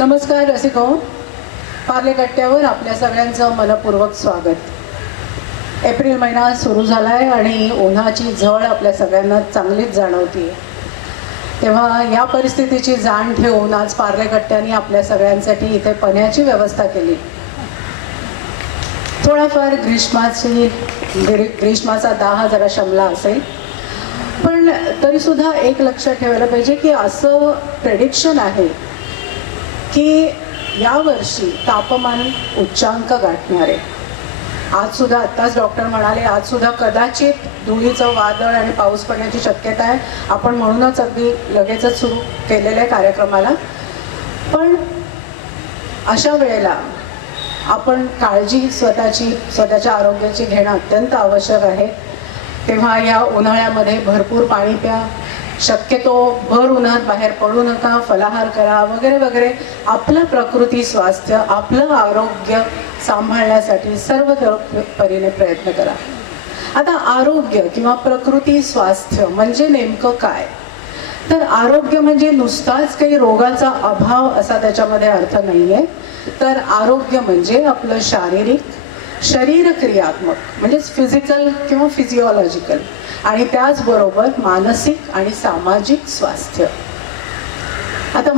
नमस्कार रसिको, पार्ले कट्ट्यावर आपल्या सगळ्यांचं मनपूर्वक स्वागत। एप्रिल महिना सुरू झाला आहे आणि उन्हाची झळ आपल्या सगळ्यांना चांगलीच जाणवते। तेव्हा या परिस्थितीची जाण ठेवून आज पार्ले कट्ट्याने आपल्या सगळ्यांसाठी इथे पाण्याची व्यवस्था केली। थोडाफार ग्रीष्माचा दाह जरा शमला असेल, पण तरी सुद्धा एक लक्षात ठेवायला पाहिजे की असं प्रेडिक्शन आहे की यावर्षी तापमान उच्चांक गाठणार आहे। आज सुद्धा आत्ताच डॉक्टर म्हणाले आज सुद्धा कदाचित धुळीचं वादळ आणि पाऊस पडण्याची शक्यता आहे। आपण म्हणूनच अगदी लगेचच सुरू केलेल्या कार्यक्रमाला, पण अशा वेळेला आपण काळजी स्वतःच्या आरोग्याची घेणं अत्यंत आवश्यक आहे। तेव्हा या उन्हाळ्यामध्ये भरपूर पाणी प्या, शक्यतो भर उन्हात बाहेर पडू नका, फलाहार करा वगैरे वगैरे। आपलं प्रकृती स्वास्थ्य, आपलं आरोग्य सांभाळण्यासाठी सर्व परीने प्रयत्न करा। आता आरोग्य किंवा प्रकृती स्वास्थ्य म्हणजे नेमकं काय? तर आरोग्य म्हणजे नुसताच काही रोगाचा अभाव असा त्याच्यामध्ये अर्थ नाहीये। तर आरोग्य म्हणजे आपलं शरीर क्रियात्मक म्हणजेच फिजिकल किंवा फिजिओलॉजिकल, आणि त्याचबरोबर मानसिक आणि सामाजिक स्वास्थ्य। आता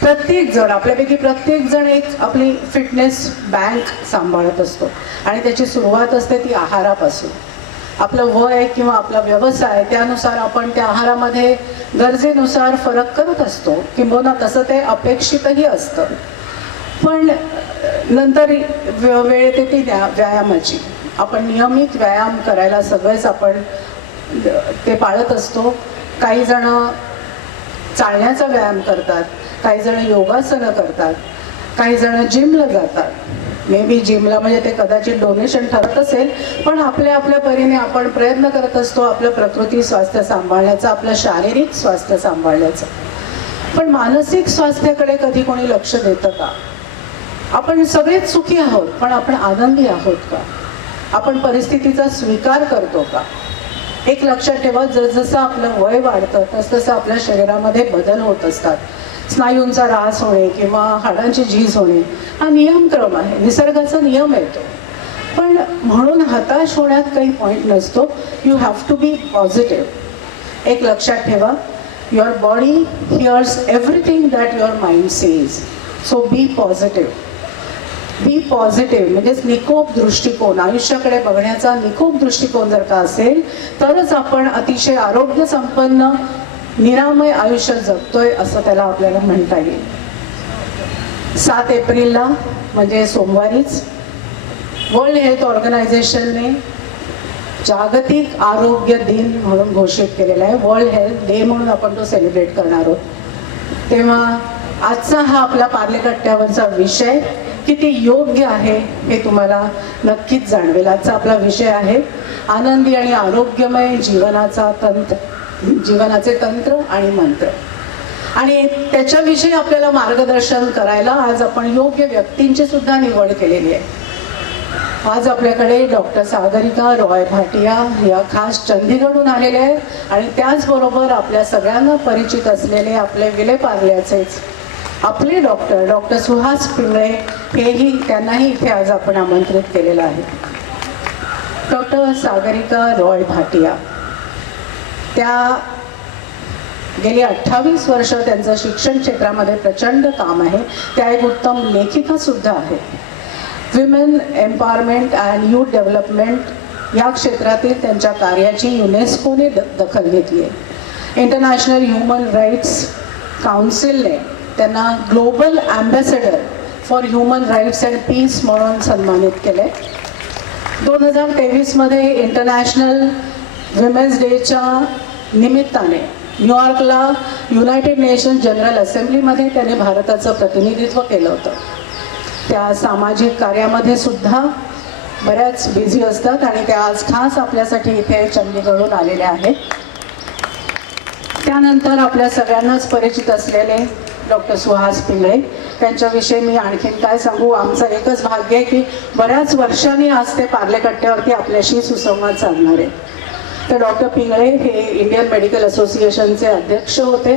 प्रत्येक जण आपल्यापैकी प्रत्येक जण एक आपली फिटनेस बँक सांभाळत असतो आणि त्याची सुरुवात असते ती आहारापासून। आपलं वय किंवा आपला व्यवसाय त्यानुसार आपण त्या आहारामध्ये गरजेनुसार फरक करत असतो, किंबहुना तसं ते अपेक्षितही असतं। पण नंतर वेळ येते ती व्यायामाची। आपण नियमित व्यायाम करायला सगळेच आपण ते पाळत असतो। काही जण चालण्याचा व्यायाम करतात, काही जण योगासनं करतात, काही जण जिमला जातात। मे बी जिमला म्हणजे ते कदाचित डोनेशन ठरत असेल, पण आपल्या परीने आपण प्रयत्न करत असतो आपलं प्रकृती स्वास्थ्य सांभाळण्याचं, आपलं शारीरिक स्वास्थ्य सांभाळण्याचं। पण मानसिक स्वास्थ्याकडे कधी कोणी लक्ष देतं का? आपण सगळेच सुखी आहोत, पण आपण आनंदी आहोत का? आपण परिस्थितीचा स्वीकार करतो का? एक लक्षात ठेवा, जसं आपलं वय वाढतं तसतसं आपल्या शरीरामध्ये बदल होत असतात। स्नायूंचा ऱ्हास होणे किंवा हाडांची झीज होणे हा नियमक्रम आहे, निसर्गाचा नियम आहे तो। पण म्हणून हताश होण्यात काही पॉईंट नसतो। You have to be positive. एक लक्षात ठेवा, your body hears everything that your mind says, so be positive. Be positive म्हणजेच निकोप दृष्टिकोन, आयुष्याकडे बघण्याचा निकोप दृष्टिकोन जर का असेल तरच आपण अतिशय आरोग्य संपन्न निरामय आयुष्य जगतोय असं त्याला आपल्याला म्हणता येईल। 7 एप्रिलला म्हणजे सोमवारीच वर्ल्ड हेल्थ ऑर्गनायझेशनने जागतिक आरोग्य दिन म्हणून घोषित केलेला आहे। वर्ल्ड हेल्थ डे म्हणून आपण तो सेलिब्रेट करणार आहोत। तेव्हा आजचा हा आपला पार्ले कट्ट्यावरचा विषय किती योग्य आहे हे तुम्हाला नक्कीच जाणवेल। आजचा आपला विषय आहे आनंदी आणि आरोग्यमय जीवनाचे तंत्र आणि मंत्र, आणि त्याच्याविषयी आपल्याला मार्गदर्शन करायला आज आपण योग्य व्यक्तींची सुद्धा निवड केलेली आहे। आज आपल्याकडे डॉक्टर सागरिका रॉय भाटिया या खास चंदीगडहून आलेले आहेत, आणि त्याचबरोबर आपल्या सगळ्यांना परिचित असलेले आपले विलेपार्ल्याचेच आपले डॉक्टर सुहास पिंगळे हेही, त्यांनाही इथे आज आपण आमंत्रित केलेलं आहे। डॉक्टर सागरिका रॉय भाटिया त्या गेली 28 वर्ष त्यांचं शिक्षण क्षेत्रामध्ये प्रचंड काम आहे। त्या एक उत्तम लेखिका सुद्धा आहेत। Women empowerment and youth development या क्षेत्रातील त्यांच्या कार्याची युनेस्कोने दखल घेतली आहे। इंटरनॅशनल ह्युमन राईट्स काउन्सिलने त्यांना global ambassador for human rights and peace म्हणून सन्मानित केले। 2023 मध्ये इंटरनॅशनल विमेन्स डेच्या निमित्ताने न्यूयॉर्कला युनायटेड नेशन्स जनरल असेंब्लीमध्ये त्याने भारताचं प्रतिनिधित्व केलं होतं। त्या सामाजिक कार्यामध्ये सुद्धा बऱ्याच बिझी असतात, आणि त्या आज खास आपल्यासाठी इथे चंदीगडहून आलेल्या आहेत। त्यानंतर आपल्या सगळ्यांनाच परिचित असलेले डॉक्टर सुहास पिंगळे, त्यांच्याविषयी मी आणखीन काय सांगू। आमचं एकच भाग्य आहे की बऱ्याच वर्षांनी आज ते पार्ले कट्ट्यावरती आपल्याशी सुसंवाद साधणार आहे। तर डॉक्टर पिंगळे हे इंडियन मेडिकल असोसिएशनचे अध्यक्ष होते,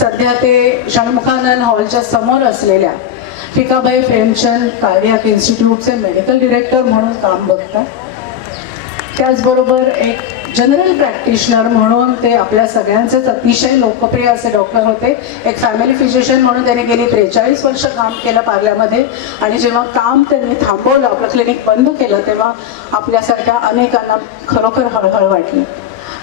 सध्या ते षण्मुखानंद हॉलच्या समोर असलेल्या फिकाबाई प्रेमचंद कार्डियाक इन्स्टिट्यूटचे मेडिकल डिरेक्टर म्हणून काम बघतात. त्याचबरोबर एक जनरल प्रॅक्टिशनर म्हणून ते आपल्या सगळ्यांचेच अतिशय लोकप्रिय असे डॉक्टर होते. एक फॅमिली फिजिशियन म्हणून त्यांनी गेली 43 वर्ष काम केलं पार्ल्यामध्ये. आणि जेव्हा काम त्यांनी थांबवलं, आपलं क्लिनिक बंद केलं, तेव्हा आपल्यासारख्या अनेकांना खरोखर हळहळ वाटली.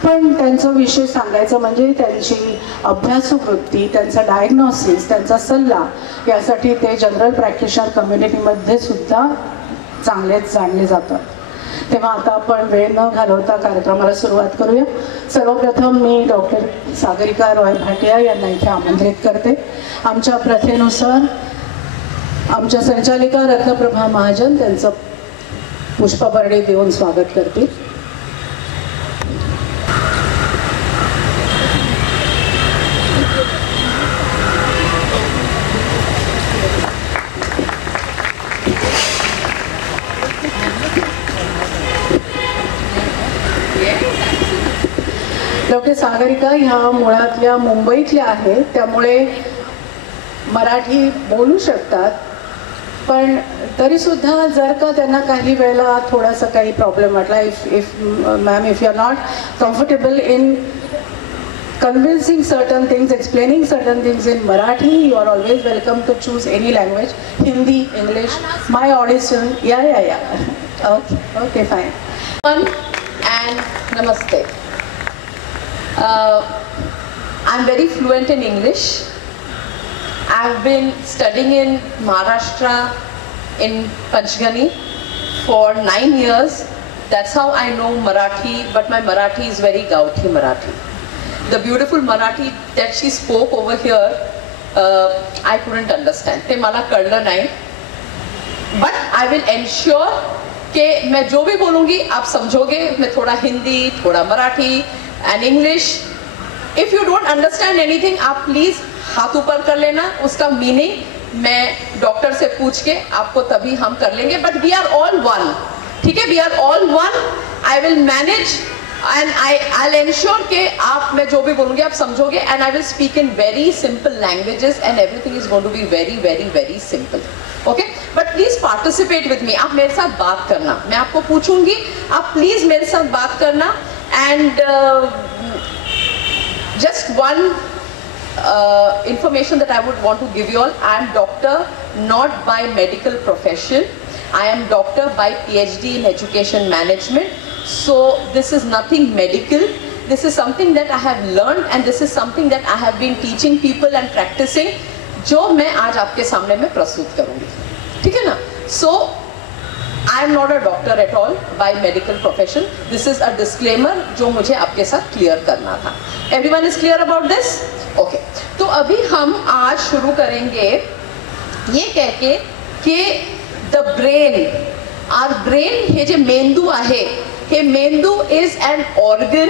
पण त्यांचा विषय सांगायचं म्हणजे त्यांची अभ्यासू वृत्ती, त्यांचा डायग्नॉसिस, त्यांचा सल्ला यासाठी ते जनरल प्रॅक्टिशनर कम्युनिटीमध्ये सुद्धा चांगलेच जाणले जातात. तेव्हा आता आपण वेळ न घालवता कार्यक्रमाला सुरुवात करूया. सर्वप्रथम मी डॉक्टर सागरिका रॉय भाटिया यांना इथे आमंत्रित करते. आमच्या प्रथेनुसार आमच्या संचालिका रत्नप्रभा महाजन त्यांचं पुष्पपर्णी देऊन स्वागत करतील. डॉक्टर सागरिका ह्या मुळातल्या मुंबईतल्या आहेत, त्यामुळे मराठी बोलू शकतात. पण तरीसुद्धा जर का त्यांना काही वेळेला थोडासा काही प्रॉब्लेम वाटला, if ma'am if you are not comfortable in convincing certain things, explaining certain things in Marathi, you are always welcome to choose any language, Hindi, English, my audition, yeah. Okay, fine. And namaste. I'm very fluent in English. I've been studying in Maharashtra in Panchgani for 9 years. That's how I know Marathi, but my Marathi is very Gauthi Marathi. The beautiful Marathi that she spoke over here, I couldn't understand. ते मला कळलं नाही. But I will ensure कि मैं जो भी बोलूँगी आप समझोगे. मैं थोड़ा हिंदी, थोड़ा Marathi and English. If you don't understand anything, आप प्लीज हाथ ऊपर कर लेना. उसका मीनिंग मैं डॉक्टर से पूछ के आपको तभी हम कर लेंगे. But we are all one. ठीक है, we are all one. I will manage. And I'll ensure कि आप मैं जो भी बोलूँगी आप समझोगे. And I will speak in very simple languages and everything is going to be very very very simple. Okay? But please participate with me. आप मेरे साथ बात करना. मैं आपको पूछूंगी, आप प्लीज मेरे साथ बात करना. And just one information that I would want to give you all. I am doctor not by medical profession. I am doctor by PhD in education management. So this is nothing medical. This is something that I have learned and this is something that I have been teaching people and practicing, जो मैं आज आपके सामने में प्रस्तुत करूँगी. ठीक है ना? So I am not a doctor at all by medical profession. This is a disclaimer जो मुझे आपके साथ clear करना था. Everyone is clear about this? Okay. तो अभी हम आज शुरू करेंगे ये कह के कि the brain, our brain हे जो मेंदू आहे, हे मेंदू is an organ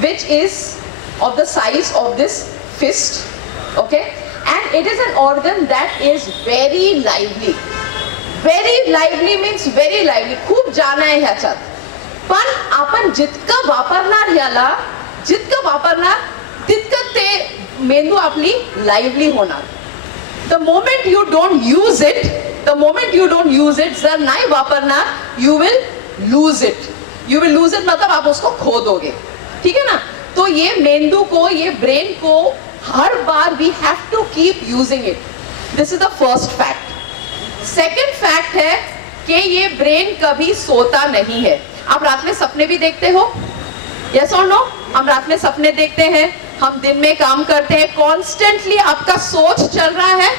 which is of the size of this fist, okay, and it is an organ that is very lively. Very lively means very lively. खूप जाणं आहे ह्याच्यात. पण आपण जितकं वापरणार ह्याला, जितकं वापरणार तितकं ते मेंदू आपली लाईव्हली होणार. The moment you don't use it, जर नाही वापरणार, you will lose it. You will lose it मतलब आप उसको खो दोगे. ठीक है ना? तो ये मेंदू को, ये ब्रेन को हर बार we have to keep using it. This is the first fact. Second fact है कि ये ब्रेन कभी सोता नहीं है. आप रात में सपने भी देखते हो? Yes or no? हम रात में सपने देखते हैं, हम दिन में काम करते हैं, कॉन्स्टेंटली आपका सोच चल रहा है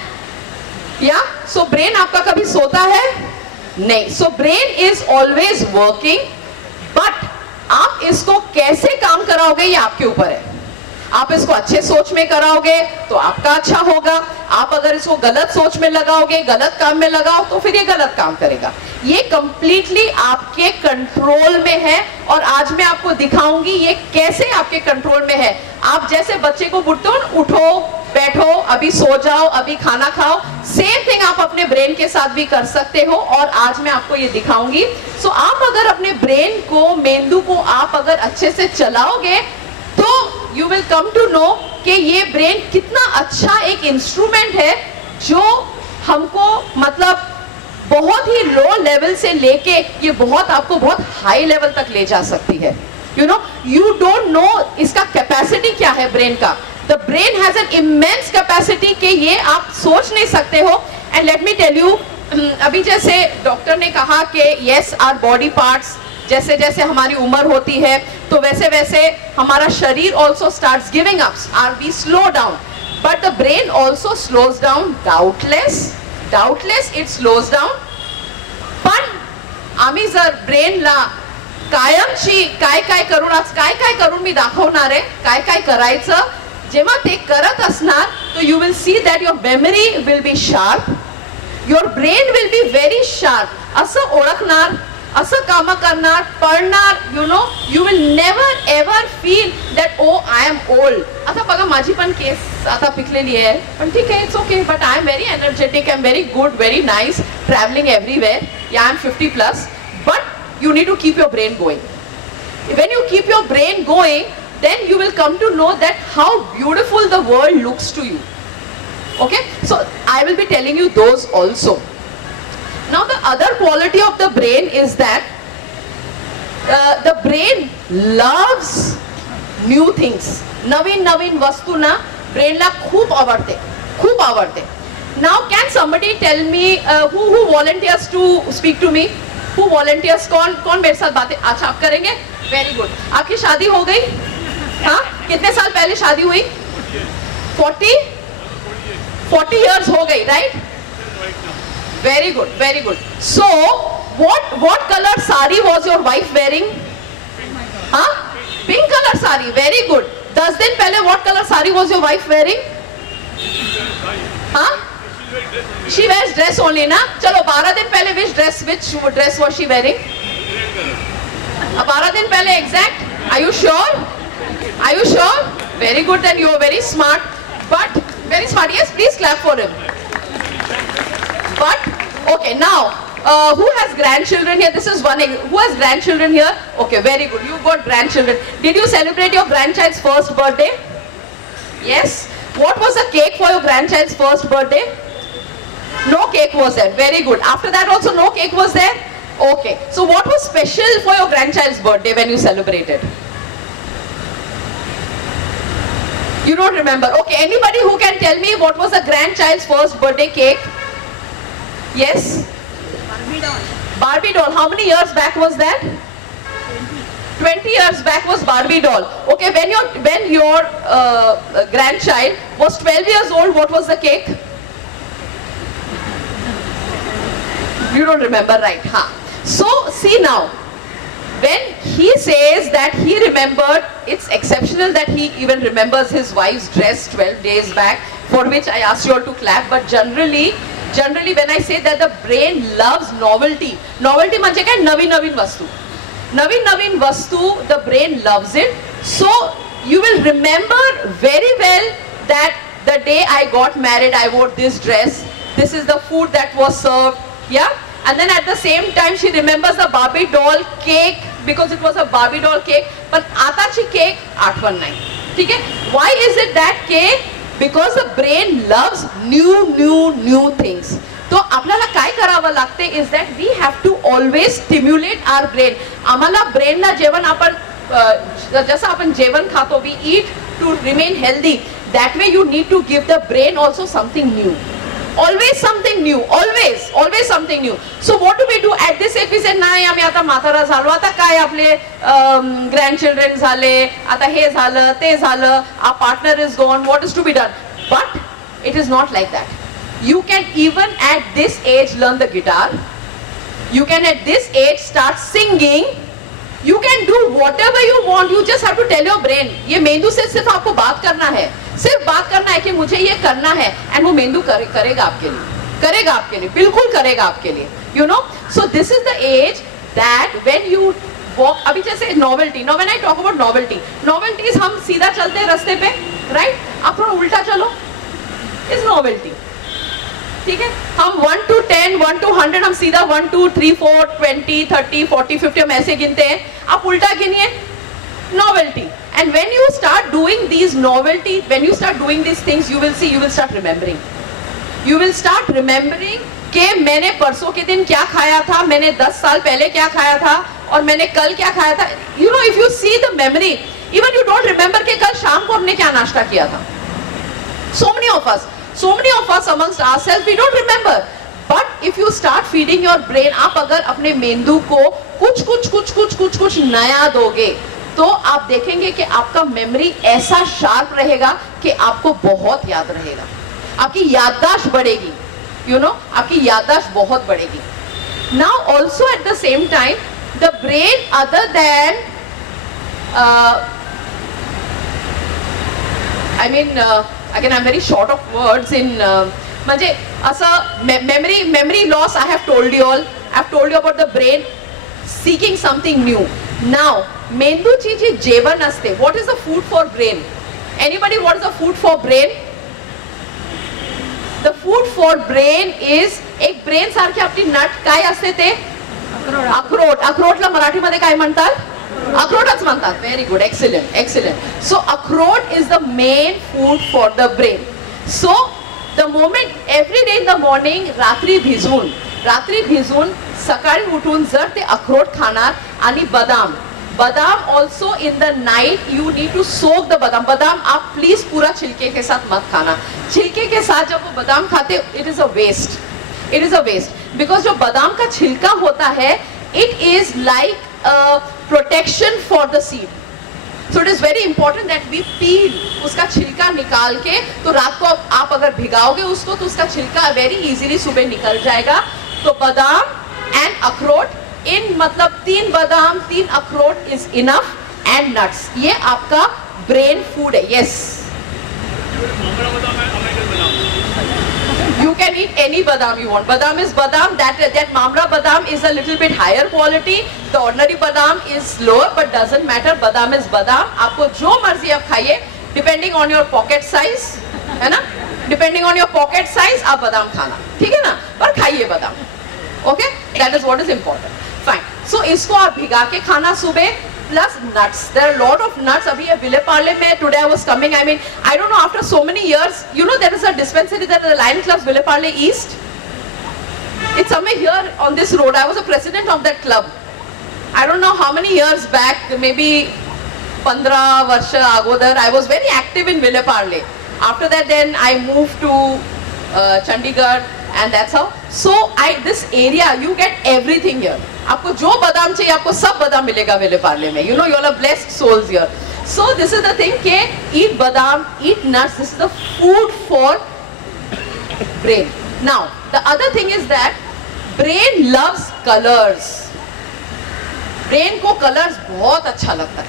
या? सो ब्रेन आपका कभी सोता है नहीं. So brain is always working. But आप इसको कैसे काम कराओगे ये आपके ऊपर है. आप इसको अच्छे सोच में कराओगे तो आपका अच्छा होगा. आप अगर इसको गलत सोच में लगाओगे, गलत काम में लगाओ तो फिर ये गलत काम करेगा. ये कंप्लीटली आपके कंट्रोल में है और आज मैं आपको दिखाऊंगी ये कैसे आपके कंट्रोल में है. आप जैसे बच्चे को बोलते हो उठो, बैठो, अभी सो जाओ, अभी खाना खाओ, सेम थिंग आप अपने ब्रेन के साथ भी कर सकते हो और आज मैं आपको ये दिखाऊंगी. सो आप अगर अपने ब्रेन को, मेंदू को आप अगर अच्छे से चलाओगे तो you will come to know कि ये ब्रेन कितना अच्छा एक इंस्ट्रूमेंट है जो हमको मतलब बहुत ही लो लेवल से लेके ये बहुत आपको बहुत हाई लेवल तक ले जा सकती है. You don't know इसका कैपेसिटी क्या है ब्रेन का. The brain has an immense capacity कि ये आप सोच नहीं सकते हो. And let me tell you, अभी जैसे डॉक्टर ने कहा कि yes, our body parts जैसे जैसे हमारी उम्र होती है तो वैसे वैसे हमारा शरीर also starts giving up, or we slow down. But the brain also slows down, doubtless it slows down. पण आम्ही जर ब्रेनला कायमची काय काय करून आज काय काय करून मी दाखवणार आहे, काय काय करायचं. जेव्हा ते करत असणार तो you will see that your memory will be sharp, your brain will be very sharp. असं ओळखणार, असं काम करणार, पळणार. You will never ever feel that O I am old. आता बघा माझी पण केस आता पिकलेली आहे, पण ठीक आहे, it's okay. But I am very energetic, I am very good, very nice, travelling everywhere. I am 50+. But you need to keep your brain going. When you keep your brain going, then you will come to know that how beautiful the world looks to you. Okay, so I will be telling you those also. Now the other quality of the brain is that the brain loves new things. नवीन वस्तू ना brain ला खूप आवडते. Now can somebody tell me who volunteers to speak to me? Who volunteers? कौन मेरे साथ बातें अच्छा आप करेंगे? Very good. आपकी शादी हो गई? हाँ, कितने साल पहले शादी हुई? 40 years हो गई, right? Very good. So what color sari was your wife wearing? हाँ, pink color sari. Very good. 10 दिन पहले what color sari was your wife wearing? हाँ, she wears dress only ना. चलो 12 दिन पहले which dress was she wearing? 12 दिन पहले exact. Are you sure? Very good. Then you are very smart. But very smart. Yes, please clap for him. But okay, now who has grandchildren here? This is one. Who has grandchildren here? Okay, very good. You got grandchildren. Did you celebrate your grandchild's first birthday? Yes. What was the cake for your grandchild's first birthday? No cake was there. Very good. After that also no cake was there? Okay. So what was special for your grandchild's birthday when you celebrated? You don't remember. Okay. Anybody who can tell me what was the grandchild's first birthday cake? Yes? Barbie doll. How many years back was that? 20 years back was Barbie doll. Okay. When your grandchild was 12 years old, what was the cake? You don't remember, right? Huh. So see now, when he says that he remembered, it's exceptional that he even remembers his wife's dress 12 days back, for which I asked you all to clap. But generally when I say that the brain loves novelty म्हणजे काय? नवीन वस्तू, the brain loves it. So you will remember very well that the day I got married, I wore this dress. This is the food that was served. Yeah, and then at the same time she remembers the Barbie doll cake because it was a Barbie doll cake. But आताची cake आठवण नाही. ठीक है? Why is it that cake? Because the brain loves new things. तो आपल्याला काय करावं लागते is that we have to always stimulate our brain. आम्हाला ब्रेनला जेवण आपण जसं आपण जेवण खातो, we eat to remain healthy. That way you need to give the brain also something new. Always something new, always something new. So what do we do at this age? We say नाही आम्ही आता म्हातारा झालो, आता काय आपले grandchildren झाले, आता हे झालं ते झालं, our partner is gone, what is to be done? But it is not like that. You can even at this age learn the guitar. You can at this age start singing. You can do whatever you want. You just have to tell your brain. ये मेंदू से सिर्फ आपको बात करना है, सिर्फ बात करना है कि मुझे ये करना है, and वो मेंदू करेगा आपके लिए, बिल्कुल करेगा आपके लिए. You know, so this is the age that when you walk. अभी जैसे novelty. Now when I talk about novelty, novelties हम सीधा चलते हैं रास्ते पे, right? आप थोड़ा उल्टा चलो, is novelty. ठीक है? हम 1 to 10, 1 to 100 हम सीधा 1 2 3 4 20 30 40 50 हम ऐसे गिनते हैं. आप उल्टा गिनिए, novelty. And when you start doing these novelty, when you start doing these things, you will see, you will start remembering. You will start remembering कि मैंने परसों के दिन क्या खाया था, मैंने 10 साल पहले क्या खाया था, और मैंने कल क्या खाया था. You know, if you see the memory, even you don't remember कि कल शाम को हमने क्या नाश्ता किया था. So many of us amongst ourselves, we don't remember. But if you start feeding your brain, आप अगर अपने मेंदू को कुछ नया दोगे, तो आप देखेंगे कि आपका मेमोरी ऐसा शार्प रहेगा कि आपको बहुत याद रहेगा. आपकी याददाश्त बढ़ेगी, you know, आपकी याददाश्त बहुत बढ़ेगी. Now also at the same time, the brain, other than again I'm very short of words in म्हणजे असं memory loss. I have told you about the brain seeking something new. Now मेंदूची जी जेवण असते, what is the food for brain? Anybody, what is the food for brain? The food for brain is, एक brain सारखे आपली nut काय असते ते? अक्रोटला मराठीमध्ये काय म्हणतात? अक्रोटच म्हणतात. Very good, excellent. So अक्रोट is the main food for the brain. So the moment every day in the morning, रात्री भिजून सकाळी उठून जर ते अक्रोट खाणार, आणि बदाम also in the night you need to soak the बादाम आप प्लीज पूरा छिलके के साथ मत खाना. छिलके के साथ जब वो बादाम खाते, it is a waste because जो बादाम का छिलका होता है, it is like a protection for the seed. So it is very important that we peel उसका छिलका निकाल के, तो रात को आप अगर भिगाओगे उसको, तो उसका छिलका very easily सुबह निकल जाएगा. तो बादाम and अखरोट, इन मतलब 3 बादाम 3 अखरोट is enough, and nuts, ये आपका brain food है. Yes, you can eat any badam you want. Badam is badam. That mamra badam is a little bit higher quality. The ordinary badam is lower, but doesn't matter. Badam is badam. आपको जो मर्जी आप खाइए, depending on your pocket size, है ना? Depending on your pocket size, आप बादाम खाना, ठीक है ना? पर खाइए बादाम. Okay, that is what is important. Fine. So इसको आप भिगा के खाना सुबह, plus nuts. There are a lot of nuts. अभी ये विले पार्ले में, today I was coming, I mean, I don't know, after so many years, you know, there is a dispensary that the Lion Club's Ville Parle East. It's somewhere here on this road. I was a president of that club. I don't know how many years back, maybe 15 varsha agodar, I was very active in Ville Parle. After that, then I moved to Chandigarh, and that's how. So this area, you get everything here. आपको जो बादाम चाहिए, आपको सब बादाम मिलेगा विले पार्ले में. You know, you all are blessed souls here. So this is the thing, K eat badam, eat nuts. This is the food for brain. Now the other thing is that brain loves colors. Brain को colors बहुत अच्छा लगता है.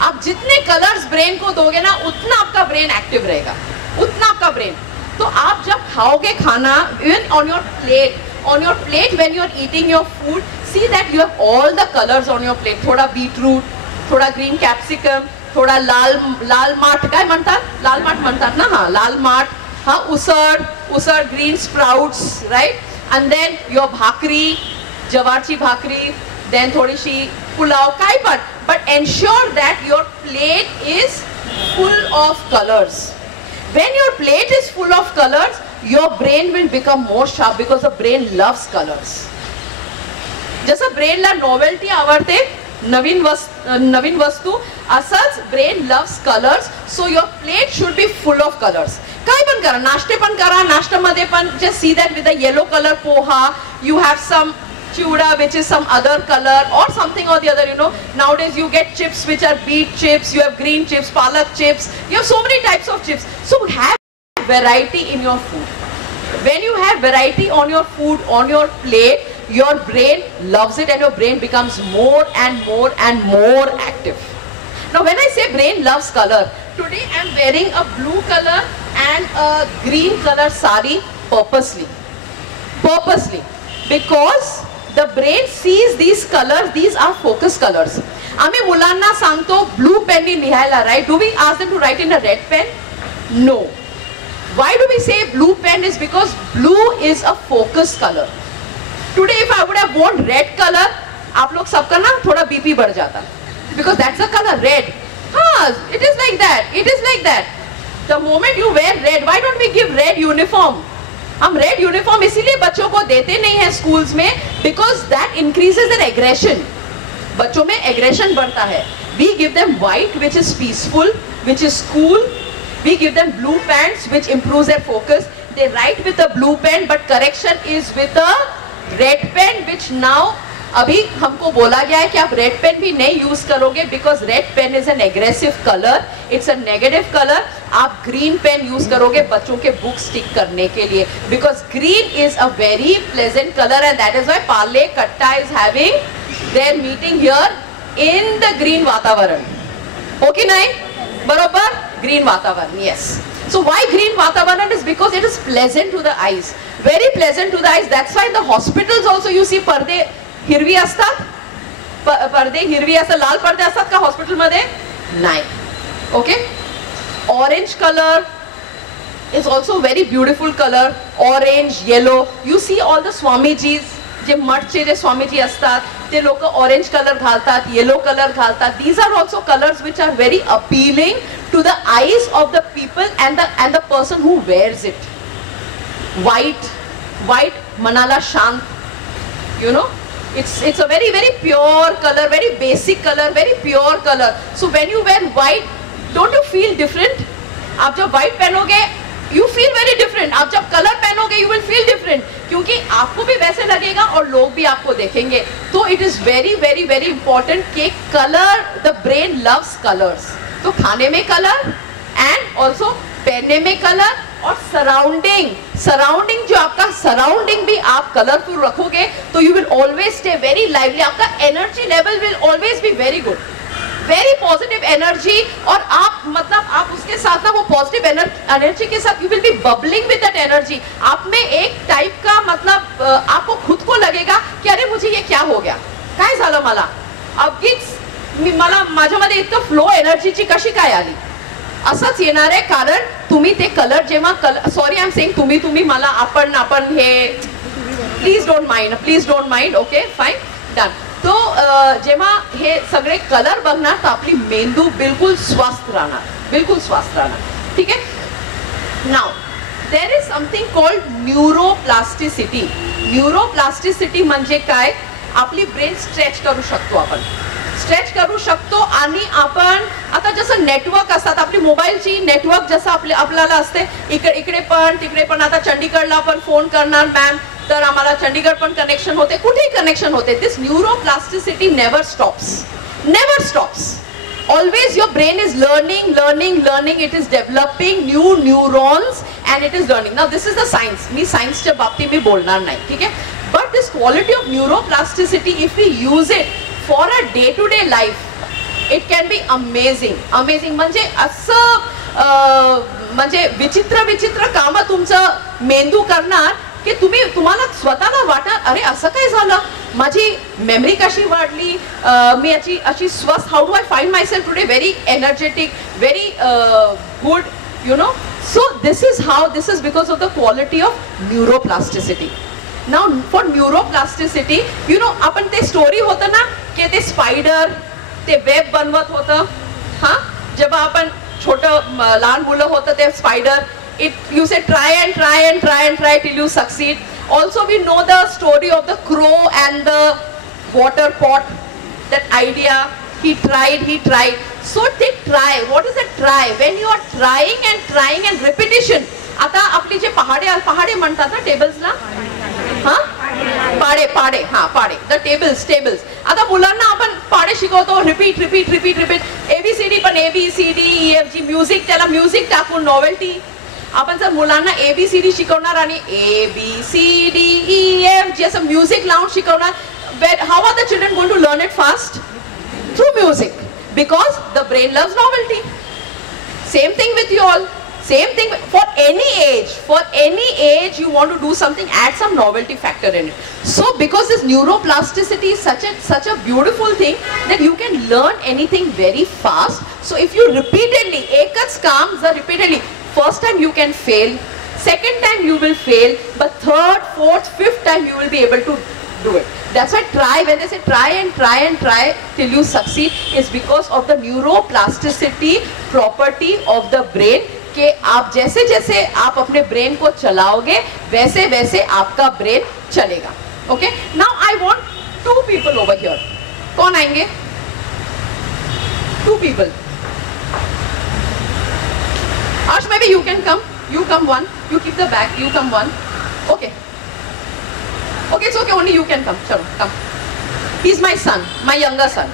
आप जितने colors brain को दोगे ना, उतना आपका brain active रहेगा, उतना आपका brain. तो आप जब खाओगे खाना, even on your plate when you are eating your food, see that you have all the colors on your plate. थोड़ा beetroot, थोड़ा green capsicum, थोड़ा लाल माठ, काय म्हणतात? लाल माठ म्हणतात ना? हाँ, लाल माठ, हाँ, उसड, green sprouts, right? And then your bhakri, जवारची भाकरी, then थोड़ी सी पुलाव, काय पण. But ensure that your plate is full of colors. When your plate is full of colors, your brain will become more sharp because the brain loves colors. जसं brain ला novelty आवडते, नवीन वस्तू, असंच brain loves colors. So your plate should be full of colors. काय पण करा, नाश्ते पण करा, नाश्त्यामध्ये पण just see that with the yellow color poha, you have some chiuda which is some other color or something or the other, you know. Nowadays you get chips which are beet chips, you have green chips, palak chips, you have so many types of chips. So have variety in your food. When you have variety on your food, on your plate, your brain loves it and your brain becomes more and more and more active. Now when I say brain loves color, today I am wearing a blue color and a green color sari purposely. Because the brain sees these colors, these are focus colors. आम्ही मुलांना सांगतो blue pen नि लिहायला, right? Do we ask them to write in a red pen? No. Why do we say blue pen? Is because blue is a focus color. Today if I would have worn red color, आप लोग सबका ना थोड़ा BP बढ़ जाता, because that's the color red. हाँ, हाँ, it is like that. It is like that. The moment you wear red, why don't we give red uniform? हम रेड यूनिफॉर्म इसीलिए बच्चों को देते नहीं हैं स्कूल्स में, because that increases their aggression. बच्चों में एग्रेशन बढ़ता है. We give them white which is peaceful, which is cool. We give them blue pants which improves their focus. They write with a blue pen but correction is with a red pen, which now अभी हमको बोला गया है कि आप red pen भी नहीं use करोगे, because red pen is an aggressive colour, it's a negative colour. आप ग्रीन पेन यूज करोगे बच्चों के बुक स्टिक करने के लिए, because green is a very pleasant colour and that is why Parle Katta is having their meeting here in the green वातावरण. Okay नहीं बरोबर? ग्रीन वातावरण, yes. So why green Vatavaran is because it is pleasant to the eyes, very pleasant to the eyes. That's why in the hospitals also you see पर्दे हिरवी असतात, पर्दे हिरवी असतात, लाल पर्दे असतात का हॉस्पिटल मध्ये? नाही. Okay? Orange color is also very beautiful color. Orange, yellow. You see all the Swamijis, जे मठचे जे स्वामीजी असतात ते लोक ऑरेंज कलर घालतात, येलो कलर घालतात. These are also colors which are very appealing to the eyes of the people and the person who wears it. White manala shant, you know, it's a very very pure color, very basic color, very pure color. So when you wear white, don't you feel different? आप जब white पहनोगे you feel very different. आप जब colour पहनोगे you will feel different, क्योंकि आपको भी वैसे लगेगा और लोग भी आपको देखेंगे. तो it is very very very important कि color, the brain loves colors. तो खाने में कलर एंड ऑल्सो पहनने में कलर, और सराउंडिंग जो आपका सराउंडिंग भी आप कलरफुल रखोगे तो you will always stay very lively. आपका energy level will always be very good, very positive energy. और आप मतलब आप उसके साथ ना वो पॉजिटिव एनर्जी के साथ यू विल बी बबलिंग विद दैट एनर्जी. आप में एक टाइप का मतलब आपको खुद को लगेगा कि अरे मुझे ये क्या हो गया, काय झालं मला, अगदीच मला माझ्यामध्ये इतकं फ्लो एनर्जीची कशी काय आली. असंच येणार आहे, कारण तुम्ही ते कलर जेव्हा सॉरी आय एम सेइंग तुम्ही मला आपण हे please don't mind okay fine done. तो जेव्हा हे सगळे कलर बघणार तर आपली मेंदू बिलकुल स्वस्थ राहणार. ठीक आहे. Now there is something called neuroplasticity. Neuroplasticity म्हणजे काय? आपली ब्रेन स्ट्रेच करू शकतो आणि आपण आता जसं नेटवर्क असतात आपली मोबाईलची नेटवर्क जसं आपल्याला असते, इकडे पण तिकडे पण. आता चंडीगडला आपण फोन करणार मॅम तर आम्हाला चंडीगड पण कनेक्शन होते, कुठेही कनेक्शन होते. This neuroplasticity never stops. Always your brain is learning. It is developing new neurons and it is learning. Now this is the science. मी सायन्सच्या बाबतीत मी बोलणार नाही, ठीक आहे. But this quality of neuroplasticity, if we use it for a day-to-day life, it can be amazing. म्हणजे असं म्हणजे विचित्र कामं तुमचं मेंदू करणार की तुम्हाला स्वतःला वाटणार अरे असं काय झालं, माझी मेमरी कशी वाढली, मी अशी स्वस्थ. How do I find my self today very energetic, very good, you know. So this is because of the quality of neuroplasticity. Now for neuroplasticity you know, आपण ते स्टोरी होतं ना की ते स्पायडर ते वेब बनवत होतं. हां, जेव्हा आपण छोटं लहान मुलं होतं ते spider, you say try till you succeed. Also we know the story of the crow and the water pot, that idea. He tried. So they try. What is a try? When you are trying and repetition. आता आपली जे पहाडे म्हणतात ना टेबल्सला, हां पाडे the tables. आता मुलांना आपण पाडे शिकवतो, रिपीट. ABCD पण ABCD EFG, म्युझिक, त्याला म्युझिक टाकून नॉवेल्टी. आपण जर मुलांना ABCD शिकवणार आणि ABCD EFG असं म्युझिक लावून शिकवणार, how are the children going to learn it fast? Through music, because the brain loves novelty. Same thing with you all. Same thing for any age you want to do something, add some novelty factor in it. So because this neuroplasticity is such a beautiful thing that you can learn anything very fast. So if you repeatedly ekach काम जर repeatedly, first time you can fail, second time you will fail, but third, fourth, fifth time you will be able to do it. That's why try, when they say try and try and try till you succeed, is because of the neuroplasticity property of the brain. कि आप जैसे जैसे आप अपने brain को चलाओगे वैसे वैसे आपका ब्रेन चलेगा. Okay, now I want 2 people over here. कौन आएंगे? 2 people. Ash, maybe you can come. You come one. You keep the bag. You come one. Okay. Okay, it's okay. Only you can come. Chalo, come. He's my son, my younger son.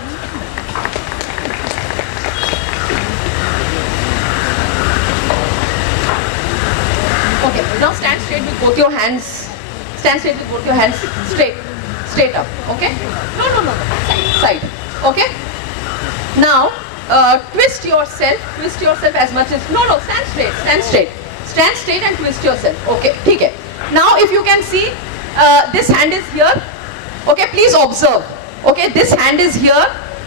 Okay, now stand straight with both your hands. Stand straight with both your hands. Straight up. Okay? No. Side. Okay? Now, twist yourself as much as, no, stand straight and twist yourself. Okay, okay. Now if you can see, this hand is here. Okay, please observe. Okay, this hand is here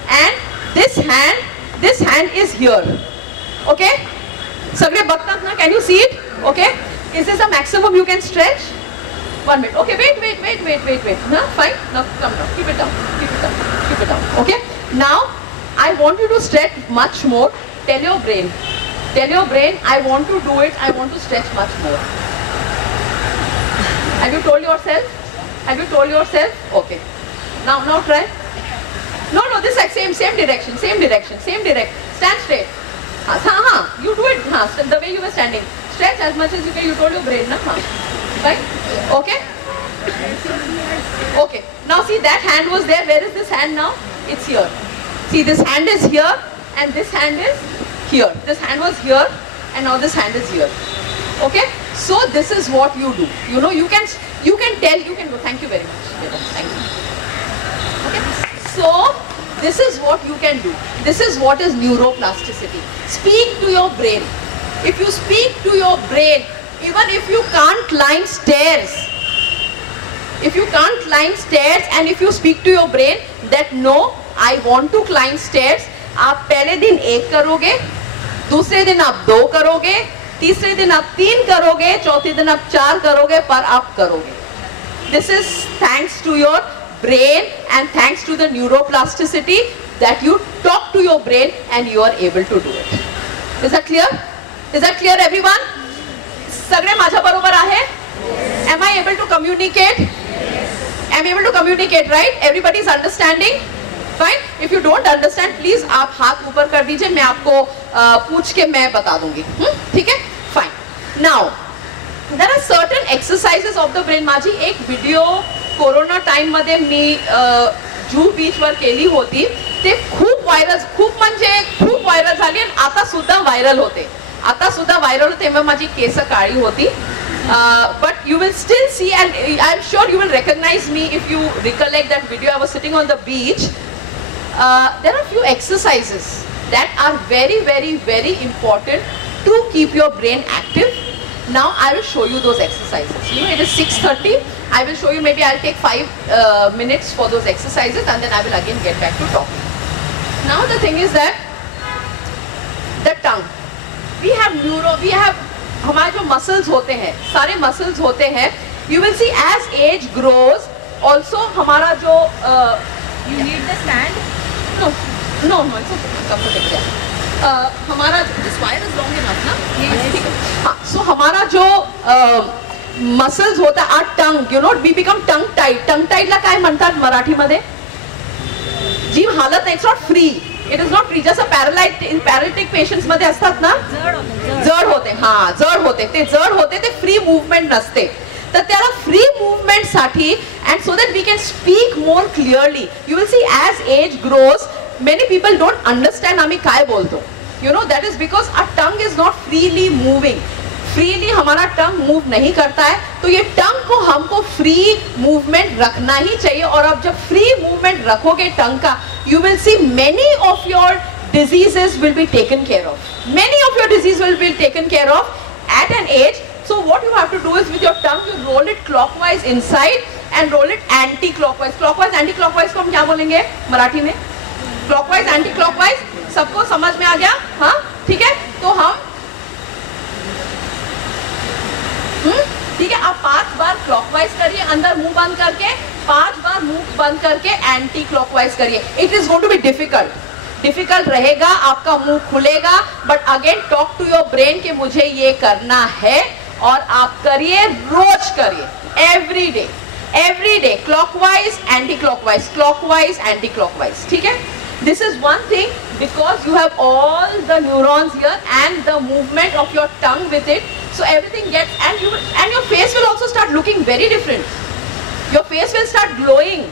and this hand is here. Okay, Sagre Bhaktat na, can you see it? Okay, is this the maximum you can stretch? 1 minute. Okay, wait. No, fine. Now come down. Keep it down. Okay. Now I want you to stretch much more. Tell your brain, I want to do it. I want to stretch much more. Have you told yourself? Okay. Now try. No, this side, same direction. Stand straight. You do it. The way you were standing. Stretch as much as you can. You told your brain, na? Right? Okay. Okay. Now see, that hand was there. Where is this hand now? It's here. See, this hand is here and this hand is here. This hand was here and now this hand is here. Okay? So this is what you do. You know, you can go. Thank you very much. Thank you. Okay? So this is what you can do. This is what is neuroplasticity. Speak to your brain. If you speak to your brain, even if you can't climb stairs, and if you speak to your brain that no, I want to climb stairs, आप पहले दिन 1 करोगे, दूसरे दिन आप 2 करोगे, तीसरे दिन आप 3 करोगे, चौथे दिन आप 4 करोगे, पर आप करोगे. This is thanks to your brain and thanks to the neuroplasticity that you talk to your brain and you are able to do it. Is that clear? Is that clear, everyone? सगळे माझ्या बरोबर आहे? Am I able to communicate? Am I able to communicate, right? Everybody is understanding? Fine. If you don't understand, please आप हाथ ऊपर कर दीजिए, मैं आपको पूछ के मैं बता दूंगी. ठीक है? Fine. Now, there are certain exercises of the brain. माझी एक व्हिडिओ कोरोना टाइम मध्ये मी जुहू बीच वर केली होती. ते खूप व्हायरल झाली आणि आता सुद्धा व्हायरल होते. तेव्हा माझी केस काळी होती. But you will still see, and I am sure you will recognize me if you recollect that video. I was sitting on the beach. There are few exercises that are very, very, very important to keep your brain active. Now I will show you those exercises. You know, it is 6:30. I will show you. Maybe I'll take 5 minutes for those exercises, and then I will again get back to talking. Now the thing is that the tongue. We have हमारे जो muscles होते हैं, सारे muscles होते हैं. You will see as age grows, also हमारा जो You need the stand? no, it's okay, comfortable. हमारा this wire is long enough ना? Yes. ठीक है. हाँ, so हमारा जो मसल्स होता है, our tongue, you know, we become tongue tied. Tongue tied ला काय म्हणतात मराठीमध्ये? जीभ हालत नाही. It's not free. It is not free. जसं paralytic patients मध्ये असतात ना, जड होते. ते जड होते, ते फ्री मूवमेंट नसते. तर त्याला फ्री मूवमेंट साठी, and so that we can speak more clearly. You will see as age grows, many people don't understand आम्ही काय बोलतो. You know, that is because our tongue is not freely moving. Freely हमारा टंग move नहीं करता है. तो ये टंग को हमको फ्री मूवमेंट रखना ही चाहिए. और अब जब फ्री मूवमेंट रखोगे टंग का, you will see many of your diseases will be taken care of. Many of your diseases will be taken care of at an age. So what you have to do is with your tongue, you roll it clockwise inside and roll it anti-clockwise. Clockwise, anti-clockwise को हम क्या बोलेंगे मराठी में? Clockwise, anti-clockwise. सबको समझ में आ गया? हाँ, ठीक है. तो हम ठीक है, आप 5 बार क्लॉकवाइज करिए अंदर मुंह बंद करके, 5 बार मुंह बंद करके एंटी क्लॉकवाइज करिए. It is going to be difficult रहेगा, आपका मुंह खुलेगा, but again talk to your brain कि मुझे ये करना है, और आप करिए, रोज करिए, every day clockwise anti clockwise. ठीक है, this is one thing, because you have all the neurons here and the movement of your tongue with it, so everything gets, and your face will also start looking very different. Your face will start glowing.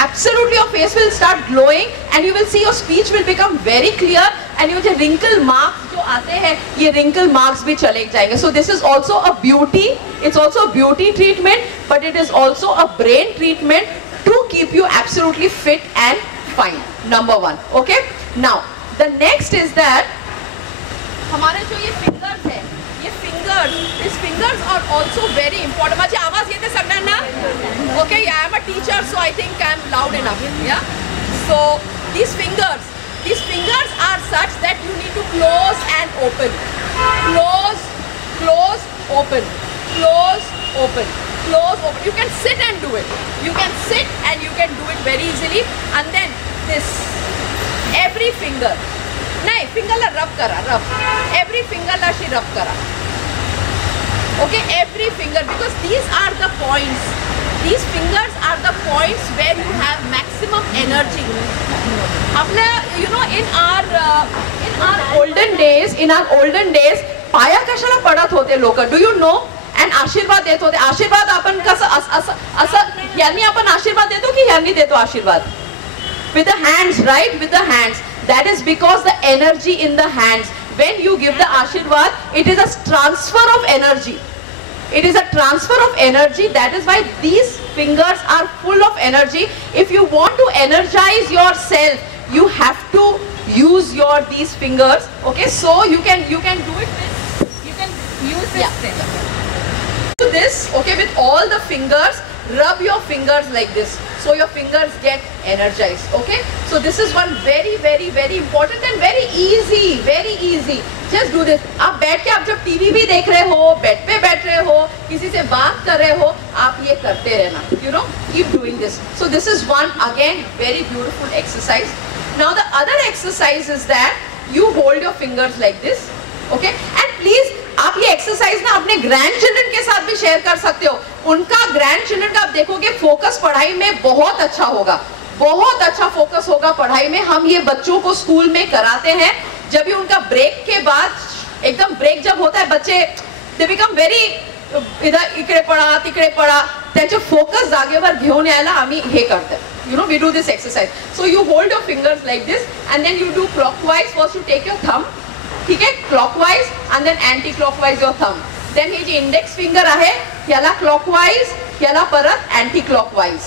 Absolutely, your face will start glowing, and you will see your speech will become very clear, and your wrinkle marks जो आते हैं, ये wrinkle marks भी चले जाएंगे. So this is also a beauty. It's also a beauty treatment, but it is also a brain treatment to keep you absolutely fit and fine. Number 1. Okay. Now the next is that हमारे जो ये fingers है, ये fingers are also very important. मुझे आवाज येते सगळ्यांना ना? Okay, yeah, I am a teacher, so I think I am loud enough. Yeah. So these fingers are such that you need to close and open, close, open, close, open, close, open. You can sit and do it. You can sit and you can do it very easily. And then this, every finger. नहीं, finger ला rub करा, rub. Every finger ला she rub करा. Okay, every finger, because these are the points. These fingers are the points where you have maximum energy. आपल्या, you know, in our olden days, पाया कशाला पडत होते लोक? Do you know? And आशीर्वाद देत होते. आशीर्वाद आपण कसं असं यांनी आपण आशीर्वाद देतो की यांनी देतो आशीर्वाद? With the hands, right? With the hands. That is because the energy in the hands. When you give the Ashirwad, it is a transfer of energy. It is a transfer of energy. That is why these fingers are full of energy. If you want to energize yourself, you have to use these fingers. Okay, so you can do it with, you can use this thing. Do this, okay, with all the fingers. Rub your fingers like this, so your fingers get energized. Okay, so this is one very important and very easy. Just do this. आप बैठ के, आप जब TV भी देख रहे हो, bed पे बैठ रहे हो, किसी से बात कर रहे हो, आप ये करते रहना. You know, keep doing this. So this is one, again, very beautiful exercise. Now the other exercise is that you hold your fingers like this. Okay, and please, आप ये एक्सरसाइज ना अपने ग्रैंड चिल्ड्रन के साथ भी share कर सकते हो. उनका ग्रैंड चिल्ड्रन का आप देखोगे फोकस पढ़ाई में बहुत अच्छा होगा, बहुत अच्छा फोकस होगा पढ़ाई में. हम ये बच्चों को स्कूल में कराते हैं. जब भी उनका ब्रेक के बाद, एकदम ब्रेक जब होता है, बच्चे दे बिकम वेरी, इकडे पडा तिकडे पडा, त्यांचे फोकस जागेवर घेऊन यायला आम्ही हे करतो. You know, we do this exercise. So you hold your fingers like this, and then you do clockwise. First you take your thumb, ठीक आहे, clockwise, and then anti-clockwise your thumb. Then हे जे index finger आहे, याला clockwise, याला परत anti-clockwise.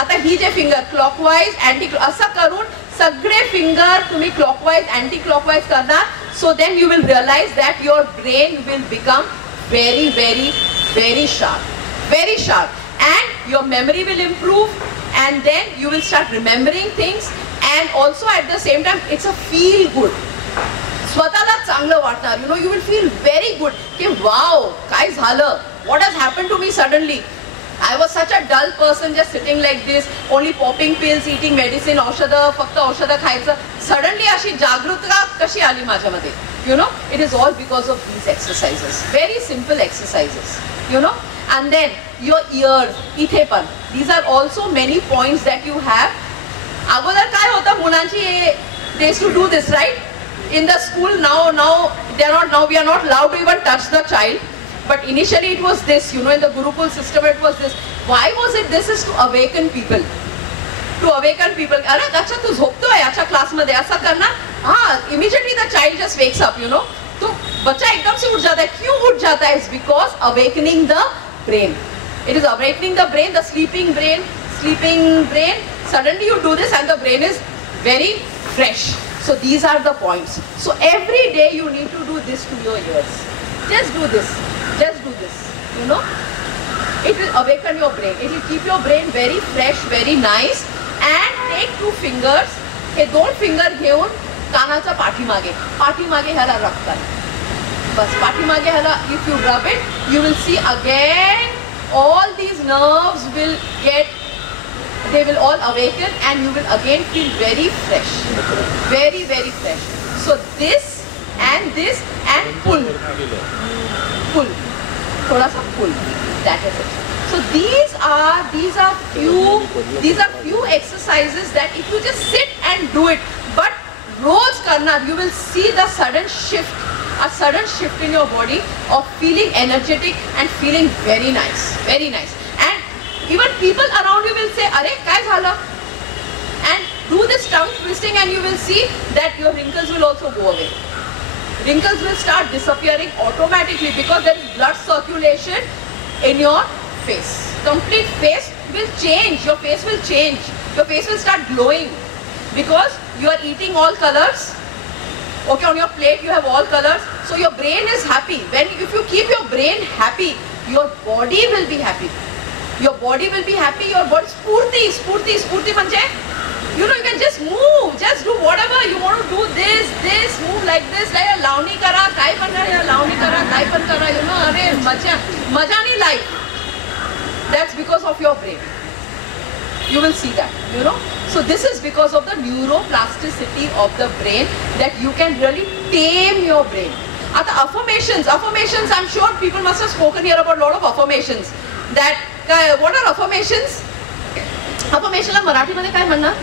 आता ही जे finger clockwise, anti-clockwise असं करून सगळे finger तुम्ही clockwise, anti-clockwise करणार. So then you will realize that your brain will become very sharp, and your memory will improve, and then you will start remembering things, and also at the same time it's a feel good. स्वतःला चांगलं वाटणार. You know, you will feel very good की wow, काय झालं, what has happened to me suddenly? I was such a dull person, just sitting like this, only popping pills, eating medicine, औषधं, फक्त औषधं खायचं. Suddenly अशी जागरूकता कशी आली माझ्यामध्ये? You know, it is all because of these exercises. Very simple exercises. You know, and then your ears, इथे पण. These are also many points that you have. अगोदर काय होतं मुलांची, they used to do this, right? In the school now we are not allowed to even touch the child, but initially it was this, you know, in the Gurukul system it was this. Why was it? This is to awaken people. अरे अच्छा तू झोपतोय अच्छा class मध्ये, असं करना. हाँ, immediately the child just wakes up, you know. तो बच्चा एकदम से उठ जाता है. क्यों उठ जाता है? It's because awakening the brain. It is awakening the brain, the sleeping brain. Suddenly you do this and the brain is very fresh. So these are the points. So every day you need to do this to your ears. Just do this. You know, it will awaken your brain. It will keep your brain very fresh, very nice. And take 2 fingers. हे 2 finger घेऊन कानाच्या पाठीमागे ह्याला रब कर. Bas patimage hala, if you rub it, you will see again all these nerves will get, they will all awaken and you will again feel very fresh. Very, very fresh. So this and pull. Pull. Thoda sa pull. That is it. So these are few exercises that if you just sit and do it, but roz karna, you will see the sudden shift in your body of feeling energetic and feeling very nice, and even people around you will say, "Arey, kai zhala?" And do this tongue twisting and you will see that your wrinkles will also go away. Wrinkles will start disappearing automatically because there is blood circulation in your face. Complete face will change. Your face will change. Your face will start glowing because you are eating all colors. Okay, on your plate you have all colors. So your brain is happy. If you keep your brain happy, your body will be happy. Your body will be happy. Your body spurti manje. You know, you can just move, just do whatever you want to do. This, move like this, like a launi kara, kai pan kara, launi kara, kai pan kara. You know, arey maja nahi life. That's because of your brain. You will see that, you know. So this is because of the neuroplasticity of the brain that you can really tame your brain. The affirmations, I'm sure people must have spoken here about a lot of affirmations. That, what are affirmations? Affirmation la Marathi मध्ये काय म्हणणार?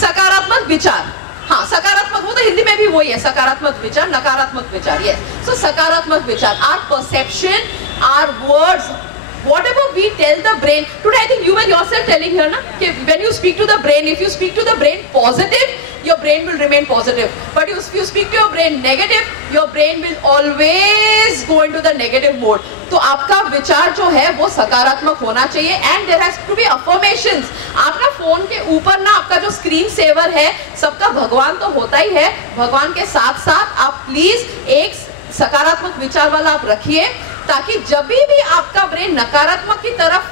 सकारात्मक विचार. हाँ, सकारात्मक, वो तो हिंदी में भी वही है, सकारात्मक विचार, नकारात्मक विचार. Yes. So सकारात्मक विचार, our perception, our words, whatever we tell the brain. Today I think you were yourself telling here, na, when you speak to the brain, if you speak to the brain positive, your brain will remain positive. But if you speak to your brain negative, your brain will always go into the negative mode. तो आपका विचार जो है वो सकारात्मक होना चाहिए. And there has to be affirmations. आपका फोन के ऊपर ना आपका जो स्क्रीन सेवर है, सबका भगवान तो होता ही है. भगवान के साथ साथ आप प्लीज एक सकारात्मक विचार वाला आप रखिए, ताकि जब भी आपका ब्रेन नकारात्मक की तरफ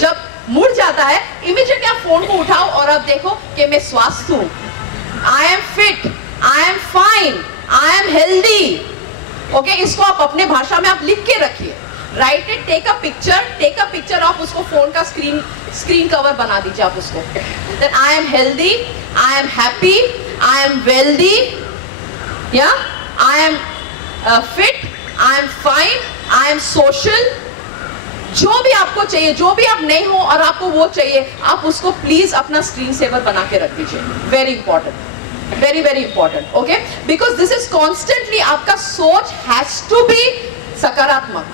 जब मुड़ जाता है, इमीडिएटली आप फोन को उठाओ और आप देखो कि मैं स्वस्थ हूँ, I am fit, I am fine, I am healthy. Okay, इसको आप अपने भाषा में आप लिख के रखिए. Write it, take a picture आप उसको फोन का स्क्रीन कवर बना दीजिए आप उसको. Then I am healthy, I am happy, I am wealthy, या I am fit, I am fine, I am social. जो भी आपको चाहिए, जो भी आप नहीं हो और आपको वो चाहिए, आप उसको प्लीज अपना स्क्रीन सेवर बना के रख दीजिए. Very important, very very important. Okay, because this is constantly, आपका सोच has to be सकारात्मक,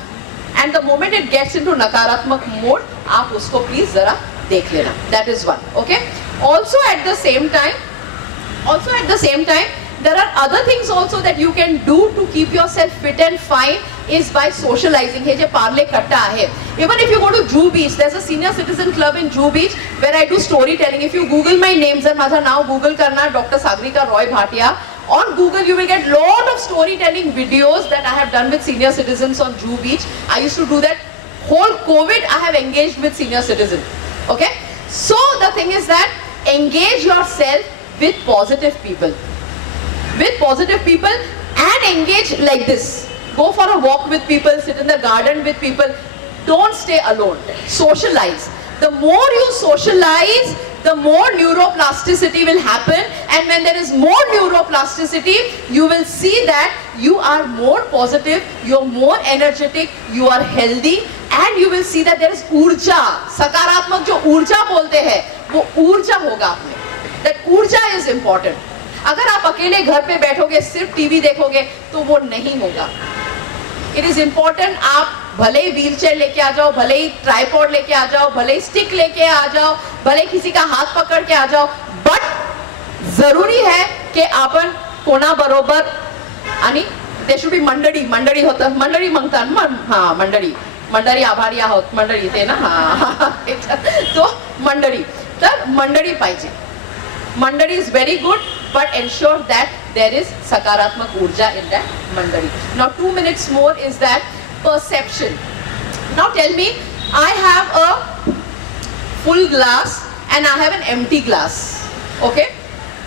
and the moment it gets into नकारात्मक mode, आप उसको please जरा देख लेना. That is one. Okay, also at the same time there are other things also that you can do to keep yourself fit and fine is by socializing. हे जे पार्ले कट्टा है. Even if you go to Juhu Beach, there's a senior citizen club in Juhu Beach where I do storytelling. If you Google my name, sir, माझा नाव Google करना, Dr. Sagarika Roy Bhatia. On Google, you will get lot of storytelling videos that I have done with senior citizens on Juhu Beach. I used to do that. Whole COVID, I have engaged with senior citizens. Okay? So the thing is that engage yourself with positive people. And engage like this. Go for a walk with people, sit in the garden with people. Don't stay alone. Socialize. The more you socialize, the more neuroplasticity will happen. And when there is more neuroplasticity, you will see that you are more positive, you are more energetic, you are healthy, and you will see that there is ऊर्जा. सकारात्मक जो ऊर्जा बोलते हैं, वो ऊर्जा होगा आप में. That ऊर्जा is important. अगर आप अकेले घर पे बैठोगे, सिर्फ टीवी देखोगे, तो वो नहीं होगा. It is important, आप भले ही व्हील चेयर लेके आ जाओ, भले ही ट्राइपॉड लेके आ जाओ, भले ही स्टिक लेके आ जाओ, भले किसी का हाथ पकड़ के आ जाओ, बट जरूरी है कि आपण कोणा बरोबर, आणि there should be मंडळी होतं, मंडळी म्हणतात, हाँ मंडळी आभारी आहोत, मंडळी ते ना, हाँ तो मंडळी, तर मंडळी पाहिजे. Mandari is very good, but ensure that there is sakaratmak urja in that mandari. Now 2 minutes more is that perception. Now tell me, I have a full glass and I have an empty glass. Okay?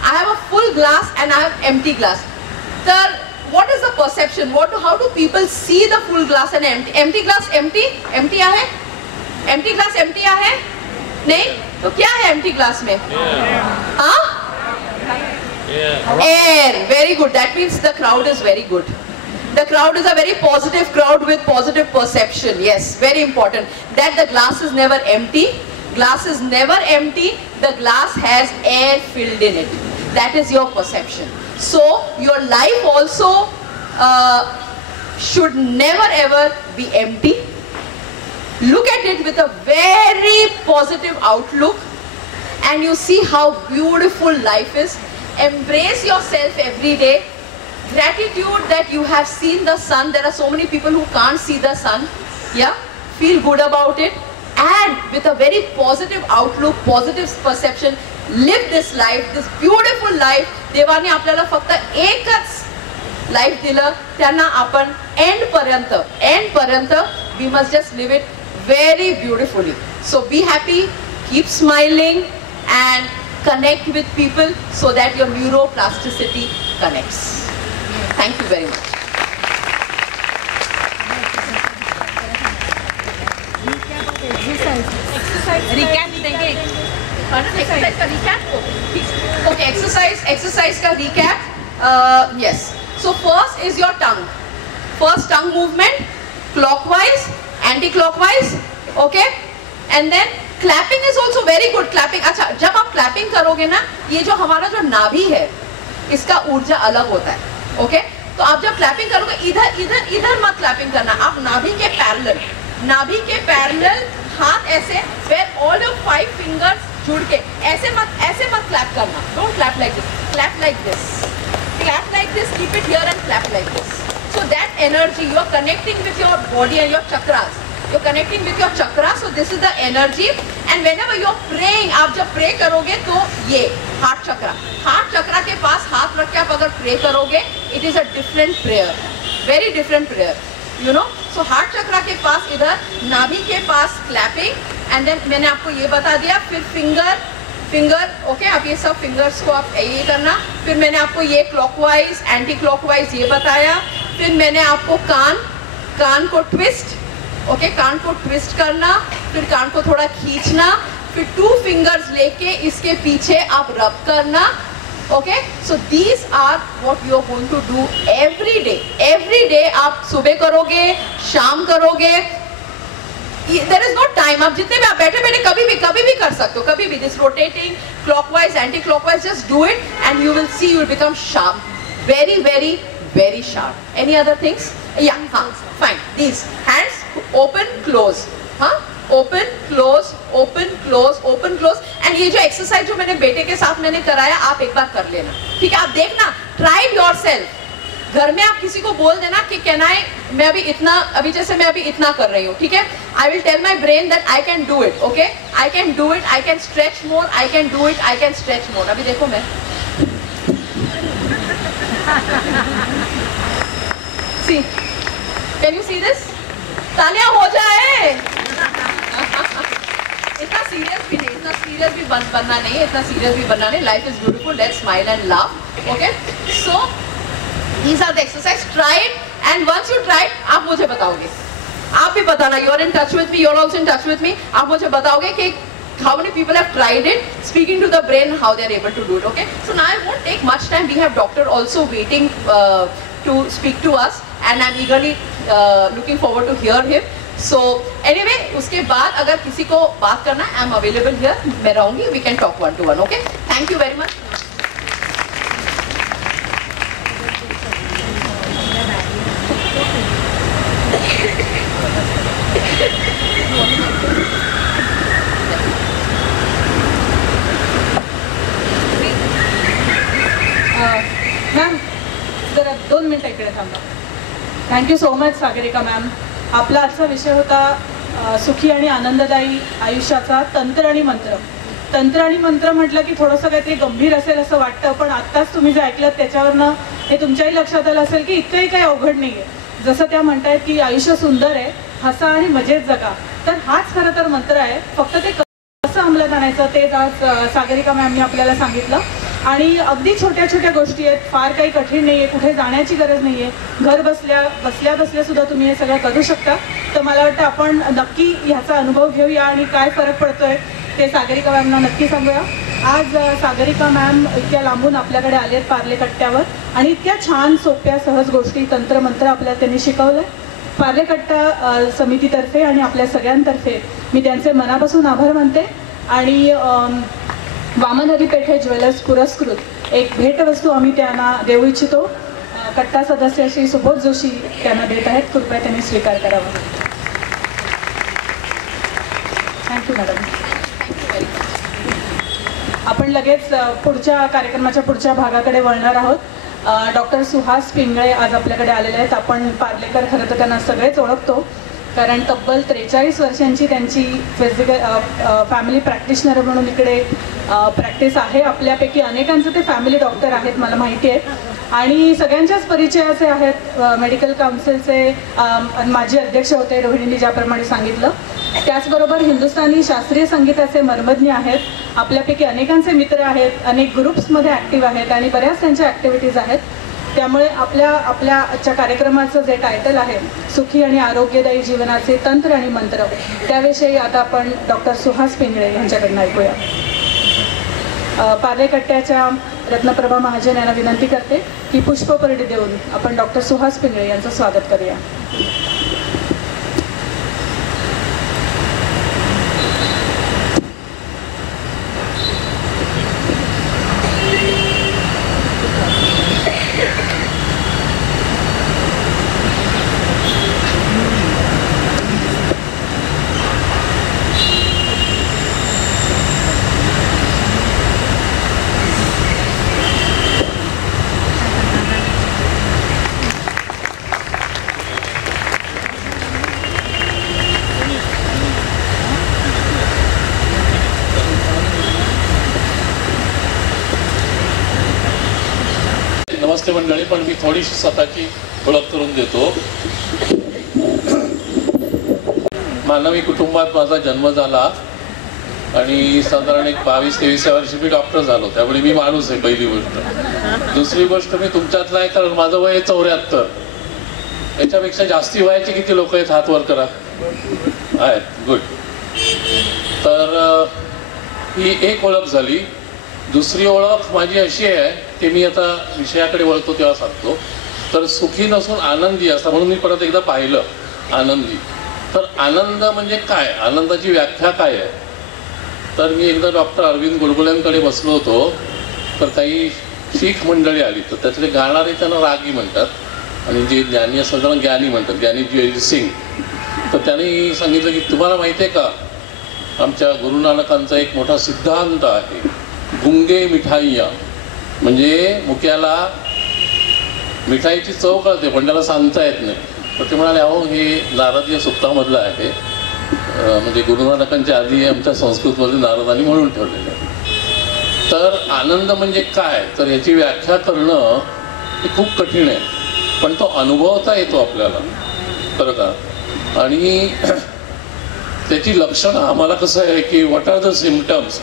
I have a full glass and I have empty glass. What is the perception? How do people see the full glass and empty? Empty glass empty? Empty है? Empty glass empty है? नहीं? तो क्या है empty glass में? हाँ? Air. Very good. That means the crowd is very good. The crowd is a very positive crowd with positive perception. Yes, very important. That the glass is never empty. Glass is never empty. The glass has air filled in it. That is your perception. So your life also should never ever be empty. Look at it with a very positive outlook and you see how beautiful life is. Embrace yourself every day. Gratitude that you have seen the sun. There are so many people who can't see the sun. Yeah, feel good about it. And with a very positive outlook, positive perception, live this life, this beautiful life. देवाने आपल्याला फक्त एकच life दिलं, त्यांना आपण end पर्यंत we must just live it very beautifully. So be happy, keep smiling and connect with people so that your neuroplasticity connects. Thank you very much. Recap देंगे. Exercise का recap? Okay, exercise का recap. Yes. So first is your tongue. First tongue movement, clockwise, anti-clockwise. Okay. And then clapping is also very good. Clapping. अच्छा, जब आप clapping करोगे ना, ये जो हमारा जो नाभि है, इसका ऊर्जा अलग होता है. Okay. तो आप जब clapping करोगे, इधर मत clapping करना. आप नाभि के पैरेलल हाथ ऐसे, where all your 5 fingers जुड़ के ऐसे मत clap करना. Don't clap like this. Clap like this. Clap like this. Keep it here and clap like this. So that energy, you are connecting with your body and your chakras. You're connecting with your chakra. So this is the energy. And whenever you're praying, आप जब pray करोगे तो ये heart chakra के pass हाथ रख के आप अगर pray करोगे, it is a different prayer, very different prayer. You know. So heart chakra K pass इधर, नाभि के पास clapping, and then मैंने आपको ये बता दिया. फिर finger, okay, आप ये सब fingers को आप ये करना. फिर मैंने आपको ये clockwise, anti-clockwise ये बताया. फिर मैंने आपको कान को twist, okay, कान को twist करना. फिर कान को थोड़ा खींचना. फिर 2 fingers लेके इसके पीछे आप rub करना. Okay, so these are what you are going to do every day. Every day आप सुबह करोगे, शाम करोगे. There is no time. आप जितने भी आप बैठे कभी भी कर सकते हो. कभी भी this rotating, clockwise, anti-clockwise, just do it and you will see you will become sharp. Very, very, very sharp. Any other things? Yeah, fine. These hands open, close. Open, close, open, close, open, close. And ये जो exercise जो मैंने बेटे के साथ मैंने कराया, आप एक बार कर लेना. ठीक है, आप देखना. Try it yourself. घर में आप किसी को बोल देना कि अभी जैसे मैं अभी इतना कर रही हूँ, ठीक है? I will tell my brain that I can do it, okay? I can do it, I can stretch more, I can do it, I can stretch more. अभी देखो मैं. See, can you see this? तालियां हो जाए. इतना serious भी नहीं, इतना सीरियस भी बनना नहीं है, इतना सीरियस भी बनना नहीं. Life is beautiful. Let's smile and laugh. Okay? So these are the exercises. Try it, and once you try it, आप मुझे बताओगे. आप भी बताना. You are in touch with me. You are also in touch with me. आप मुझे बताओगे कि how many people have tried it, speaking to the brain, how they are able to do it. Okay? So now I won't take much time. We have doctor also waiting to speak to us, and I'm eagerly looking forward to hear him. So anyway, उसके बाद अगर किसी को बात करना है, I'm available here. मैं रहूँगी. We can talk 1-to-1. Okay? Thank you very much. Ma'am जरा 2 मिनिटं इकडे थांबा. Thank you so much Sagarika ma'am. आपला आजचा विषय होता सुखी आणि आनंददायी आयुष्याचा तंत्र आणि मंत्र. तंत्र आणि मंत्र म्हटलं की थोडंसं काहीतरी गंभीर असेल असं वाटतं, पण आत्ताच तुम्ही जे ऐकलं त्याच्यावरनं हे तुमच्याही लक्षात आलं असेल की इतकंही काही अवघड नाही आहे. जसं त्या म्हणतायत की आयुष्य सुंदर आहे, हसा आणि मजेत जगा, तर हाच खरं तर मंत्र आहे. फक्त ते कसं अंमलात आणायचं ते आज सागरिका मॅमनी आपल्याला सांगितलं. आणि अगदी छोट्या छोट्या गोष्टी आहेत, फार काही कठीण नाही आहे, कुठे जाण्याची गरज नाही आहे, घर बसल्या सुद्धा तुम्ही हे सगळं करू शकता. तर मला वाटतं आपण नक्की ह्याचा अनुभव घेऊया आणि काय फरक पडतोय ते सागरिका मॅमना नक्की सांगूया. आज सागरिका मॅम इतक्या लांबून आपल्याकडे आले आहेत पार्ले कट्ट्यावर आणि इतक्या छान सोप्या सहज गोष्टी तंत्रमंत्र आपल्याला त्यांनी शिकवलं. पार्ले कट्टा समितीतर्फे आणि आपल्या सगळ्यांतर्फे मी त्यांचे मनापासून आभार मानते. आणि वामन हरी पेठे ज्वेलर्स पुरस्कृत एक भेटवस्तू आम्ही त्यांना देऊ इच्छितो. कट्टा सदस्य श्री सुबोध जोशी त्यांना देत आहेत, कृपया त्यांनी स्वीकार करावा. Thank you madam. आपण लगेच पुढच्या कार्यक्रमाच्या पुढच्या भागाकडे वळणार आहोत. डॉक्टर सुहास पिंगळे आज आपल्याकडे आलेले आहेत. आपण पार्लेकर खरं तर त्यांना सगळेच ओळखतो, कारण तब्बल 43 वर्षांची त्यांची फॅमिली प्रॅक्टिशनर म्हणून इकडे प्रॅक्टिस आहे. आपल्यापैकी अनेकांचं ते फॅमिली डॉक्टर आहेत मला माहिती आहे आणि सगळ्यांच्याच परिचयाचे आहेत. मेडिकल काउन्सिलचे माजी अध्यक्ष होते रोहिणींनी ज्याप्रमाणे सांगितलं. त्याचबरोबर हिंदुस्थानी शास्त्रीय संगीताचे मर्मज्ञ आहेत. आपल्यापैकी अनेकांचे मित्र आहेत, अनेक ग्रुप्समध्ये ॲक्टिव्ह आहेत आणि बऱ्याच त्यांच्या ॲक्टिव्हिटीज आहेत. त्यामुळे आपल्या आजच्या कार्यक्रमाचं जे टायटल आहे सुखी आणि आरोग्यदायी जीवनाचे तंत्र आणि मंत्र, त्याविषयी आता आपण डॉक्टर सुहास पिंगळे यांच्याकडनं ऐकूया. पार्ले कट्ट्याच्या रत्नप्रभा महाजन यांना विनंती करते की पुष्पपरडी देऊन आपण डॉक्टर सुहास पिंगळे यांचं स्वागत करूया. नमस्ते मंडळी. पण मी थोडीशी स्वतःची ओळख करून देतो. मानवी कुटुंबात माझा जन्म झाला आणि साधारण एक 22-23 वर्षी मी डॉक्टर झालो, त्यामुळे मी माणूस आहे पहिली गोष्ट. दुसरी गोष्ट मी तुमच्यातला आहे, कारण माझं वय आहे 74. याच्यापेक्षा जास्ती वयाचे किती लोक आहेत हात वर करा. आहेत, गुड. तर ही एक ओळख झाली. दुसरी ओळख माझी अशी आहे की मी आता विषयाकडे वळतो तेव्हा सांगतो. तर सुखी नसून आनंदी असं म्हणून मी परत एकदा पाहिलं आनंदी. तर आनंद म्हणजे काय, आनंदाची व्याख्या काय आहे. तर मी एकदा डॉक्टर अरविंद गुळगुळ्यांकडे बसलो होतो. तर काही शीख मंडळी आली, तर त्यातले गाणारे त्यांना रागी म्हणतात आणि जे ज्ञानी असतात त्यांना ज्ञानी म्हणतात, ज्ञानी जय सिंग. तर त्यांनी सांगितलं की तुम्हाला माहिती आहे का, आमच्या गुरु नानकांचा एक मोठा सिद्धांत आहे, गुंगे मिठाईया. म्हणजे मुक्याला मिठाईची चव कळते पण त्याला सांगता येत नाही. तर ते म्हणाले अहो हे नारदीय सुक्तामधलं आहे, म्हणजे गुरु नानकांच्या आधी आमच्या संस्कृतमध्ये नारदांनी म्हणून ठेवलेलं आहे. तर आनंद म्हणजे काय, तर याची व्याख्या करणं हे खूप कठीण आहे, पण तो अनुभवता येतो आपल्याला, बरं का. आणि त्याची लक्षणं आम्हाला कसं आहे की व्हॉट आर द सिम्पटम्स.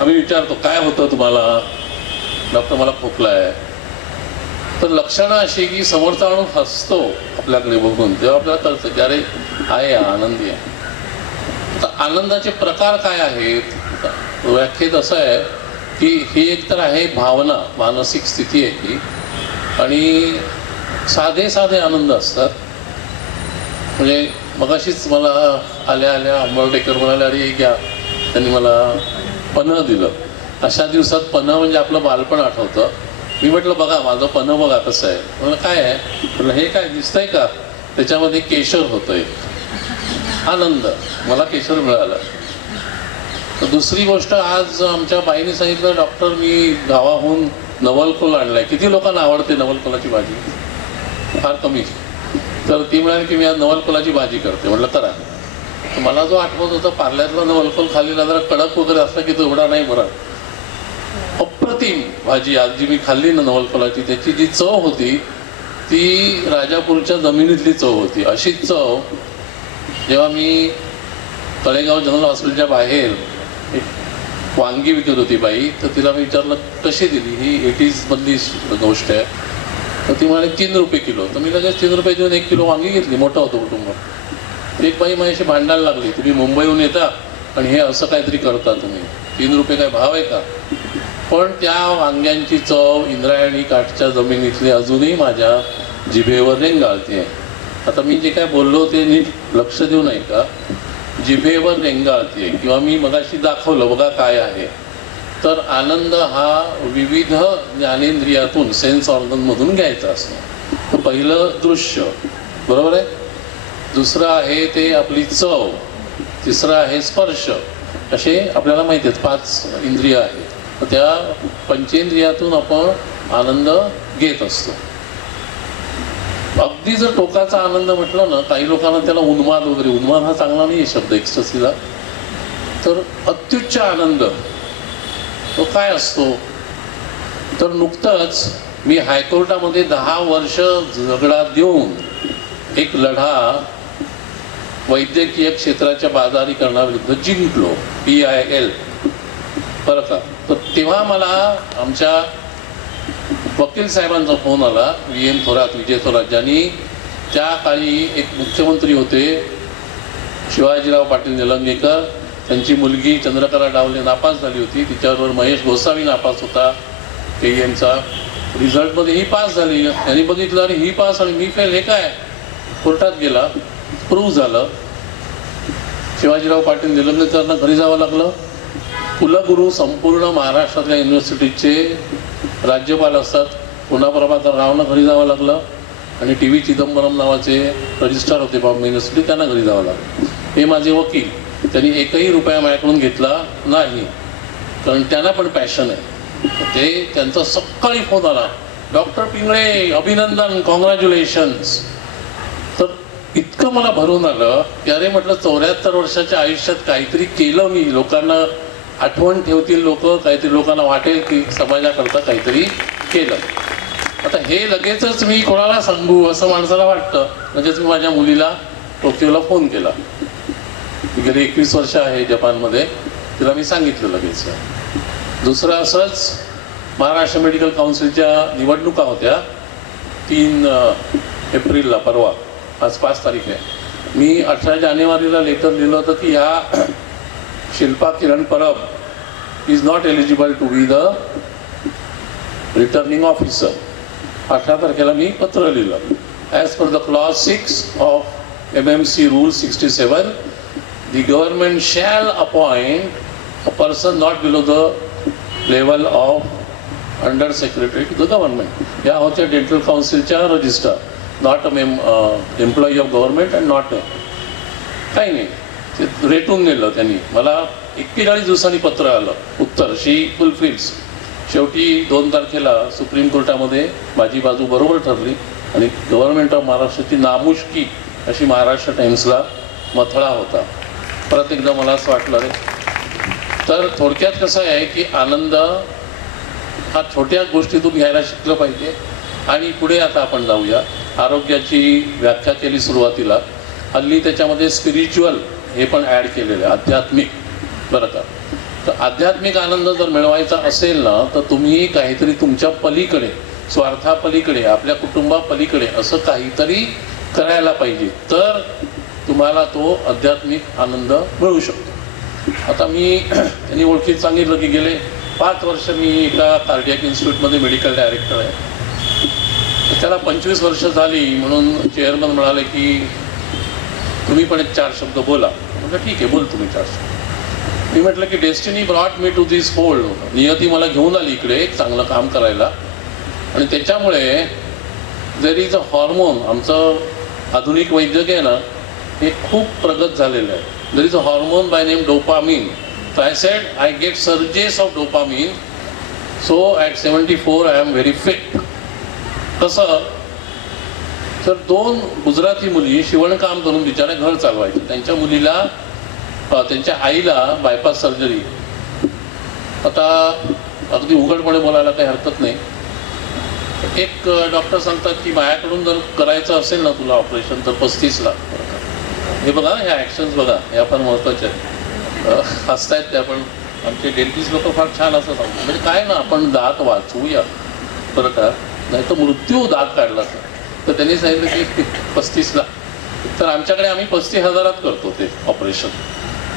आम्ही विचारतो काय होतं तुम्हाला, डॉक्टर मला खोकला आहे. तर लक्षणं अशी की समोरचा माणूस हसतो आपल्याकडे बघून, तेव्हा आपल्याला कळतं की अरे आहे आनंदी आहे. तर आनंदाचे प्रकार काय आहेत, व्याख्येत असं आहे की ही एक तर आहे भावना, मानसिक स्थिती आहे ही. आणि साधे आनंद असतात. म्हणजे मगाशीच मला आल्या आंबवडेकर म्हणाले अरे घ्या, त्यांनी मला पन्ह दिलं. अशा दिवसात पन्ह म्हणजे आपलं बालपण आठवतं. मी म्हटलं बघा माझं पन्ह बघा कसं आहे. म्हणलं काय आहे, म्हटलं हे काय दिसतंय का, त्याच्यामध्ये केशर होतंय. आनंद, मला केशर मिळालं. तर दुसरी गोष्ट, आज आमच्या बाईने सांगितलं डॉक्टर मी गावाहून नवलकोल आणलाय. किती लोकांना आवडते नवलकोलाची भाजी, फार कमी. तर ती म्हणाली की मी आज नवलकोलाची भाजी करते. म्हटलं करा. तर मला जो आठवत होता पार्ल्यातला नवलकोल खाल्लेला जरा कडक वगैरे असला की तेवढा नाही बरा. अप्रतिम भाजी आज जी मी खाल्ली ना नवलकोलाची, त्याची जी चव होती ती राजापूरच्या जमिनीतली चव होती. अशी चव जेव्हा मी तळेगाव जनरल हॉस्पिटलच्या बाहेर वांगी विकत होती बाई, तर तिला मी विचारलं कशी दिली, ही 80s मधली गोष्ट आहे. तर ती म्हणाली 3 रुपये किलो. तर मी लगेच 3 रुपये देऊन 1 किलो वांगी घेतली. मोठं होतं कुटुंब. एक बाई माझ्याशी भांडायला लागली, तुम्ही मुंबईहून येता आणि हे असं काहीतरी करता, तुम्ही 3 रुपये काय भाव आहे का? पण त्या वांग्यांची चव इंद्रायणी काठच्या जमिनीतली अजूनही माझ्या जिभेवर रेंगाळते. आता मी जे काय बोललो ते नीट लक्ष देऊ नये का? जिभेवर रेंगाळते. किंवा मी मगाशी दाखवलं बघा काय आहे. तर आनंद हा विविध ज्ञानेंद्रियातून सेन्स ऑर्गनमधून घ्यायचा असतो. पहिलं दृश्य, बरोबर आहे. दुसरं आहे ते आपली चव. तिसरं आहे स्पर्श. असे आपल्याला माहिती आहेत 5 इंद्रिय आहेत. तर त्या पंचेंद्रियातून आपण आनंद घेत असतो. अगदी जर टोकाचा आनंद म्हटलं ना, काही लोकांना त्याला उन्माद वगैरे, उन्माद हा चांगला नाही शब्द एक्स्टसीला. तर अत्युच्च आनंद तो काय असतो? तर नुकतंच मी हायकोर्टामध्ये 10 वर्ष झगडा देऊन एक लढा वैद्यकीय क्षेत्राच्या बाजारीकरणाविरुद्ध जिंकलो, PIL, बरं का. तर तेव्हा मला आमच्या वकील साहेबांचा फोन आला, VM थोरात, विजय थोरात, ज्यांनी त्या काळी एक मुख्यमंत्री होते शिवाजीराव पाटील निलंगेकर, त्यांची मुलगी चंद्रकला डावले नापास झाली होती, तिच्याबरोबर महेश गोसावी नापास होता KEMचा. रिझल्टमध्ये ही पास झाली. त्यांनी बघितलं अरे ही पास आणि मी फेल, हे काय? कोर्टात गेला, प्रूव्ह झालं. शिवाजीराव पाटील निलंगेकरांना घरी जावं लागलं. कुलगुरू संपूर्ण महाराष्ट्रातल्या युनिव्हर्सिटीचे राज्यपाल असतात, पुन्हा प्रभाकर रावना घरी जावं लागलं. आणि TV चिदंबरम नावाचे रजिस्ट्रार होते बॉम्बे युनिव्हर्सिटी, त्यांना घरी जावं लागलं. हे माझे वकील, त्यांनी 1ही रुपया माझ्याकडून घेतला नाही, कारण त्यांना पण पॅशन आहे. ते त्यांचा सकाळी फोन आला, डॉक्टर पिंगळे अभिनंदन, कॉंग्रॅच्युलेशन्स. तर इतकं मला भरून आलं की अरे म्हटलं 74 वर्षाच्या आयुष्यात काहीतरी केलं मी, लोकांना आठवण ठेवतील लोक, काहीतरी लोकांना वाटेल की समाजाकरता काहीतरी केलं. आता हे लगेचच मी कोणाला सांगू असं माणसाला वाटतं. म्हणजेच मी माझ्या मुलीला टोकियोला फोन केला, गेली 21 वर्ष आहे जपानमध्ये, तिला मी सांगितलं लगेच. दुसरं असंच महाराष्ट्र मेडिकल काउन्सिलच्या निवडणुका होत्या 3 एप्रिलला, परवा, आज 5 तारीख आहे. मी 18 जानेवारीला लेटर लिहिलं होतं की ह्या Shilpa Kiran Parab is not eligible to be the returning officer. 18 तारखेला मी पत्र लिहिलं. As per the clause 6 of MMC rule 67, the government shall appoint a person not below the level of under secretary to the government. या होत्या dental काउन्सिलच्या register, not employee of government and not काही नाही. ते रेटून नेलं त्यांनी. मला 41 दिवसांनी पत्र आलं उत्तर, शी फुलफिल्स. शेवटी 2 तारखेला सुप्रीम कोर्टामध्ये माझी बाजू बरोबर ठरली आणि गव्हर्नमेंट ऑफ महाराष्ट्राची नामुष्की अशी महाराष्ट्र टाइम्सला मथळा होता. परत एकदा मला असं वाटलं रे. तर थोडक्यात कसं आहे की आनंद हा छोट्या गोष्टीतून घ्यायला शिकलं पाहिजे. आणि पुढे आता आपण जाऊया. आरोग्याची व्याख्या केली सुरुवातीला, हल्ली त्याच्यामध्ये स्पिरिच्युअल हे पण ॲड केलेलं आहे, आध्यात्मिक, बरं का. तर आध्यात्मिक आनंद जर मिळवायचा असेल ना, तर तुम्ही काहीतरी तुमच्या पलीकडे, स्वार्थापलीकडे, आपल्या कुटुंबापलीकडे असं काहीतरी करायला पाहिजे, तर तुम्हाला तो आध्यात्मिक आनंद मिळू शकतो. आता मी त्यांनी ओळखीत सांगितलं की गेले 5 वर्ष मी एका कार्डियाक इन्स्टिट्यूटमध्ये मेडिकल डायरेक्टर आहे. त्याला 25 वर्ष झाली म्हणून चेअरमन म्हणाले की तुम्ही पण एक 4 शब्द बोला. म्हटलं ठीक आहे, बोल तुम्ही 4 शब्द. मी म्हटलं की destiny brought me to this fold. नियती मला घेऊन आली इकडे एक चांगलं काम करायला, आणि त्याच्यामुळे देर इज अ हॉर्मोन. आमचं आधुनिक वैद्यक आहे ना, हे खूप प्रगत झालेलं आहे. There is a hormone by name dopamine. So I said I get surges of dopamine, so at 74 I am very fit. कसं तर 2 गुजराती मुली शिवणकाम करून बिचारे घर चालवायचे. त्यांच्या मुलीला, त्यांच्या आईला बायपास सर्जरी. आता अगदी उघडपणे बोलायला काही हरकत नाही. एक डॉक्टर सांगतात की माझ्याकडून जर करायचं असेल ना तुला ऑपरेशन तर 35 लाख. हे बघा, ह्या ॲक्शन्स बघा, ह्या फार महत्त्वाच्या आहेत. हसतायत त्या पण आमचे डेंटिस्ट लोक फार छान असं सांगतात, म्हणजे काय ना आपण दात वाचवूया बरं का, नाही तर मृत्यू दात काढला तर त्यांनी सांगितलं की 35 लाख. तर आमच्याकडे आम्ही 35,000 करतो ते ऑपरेशन.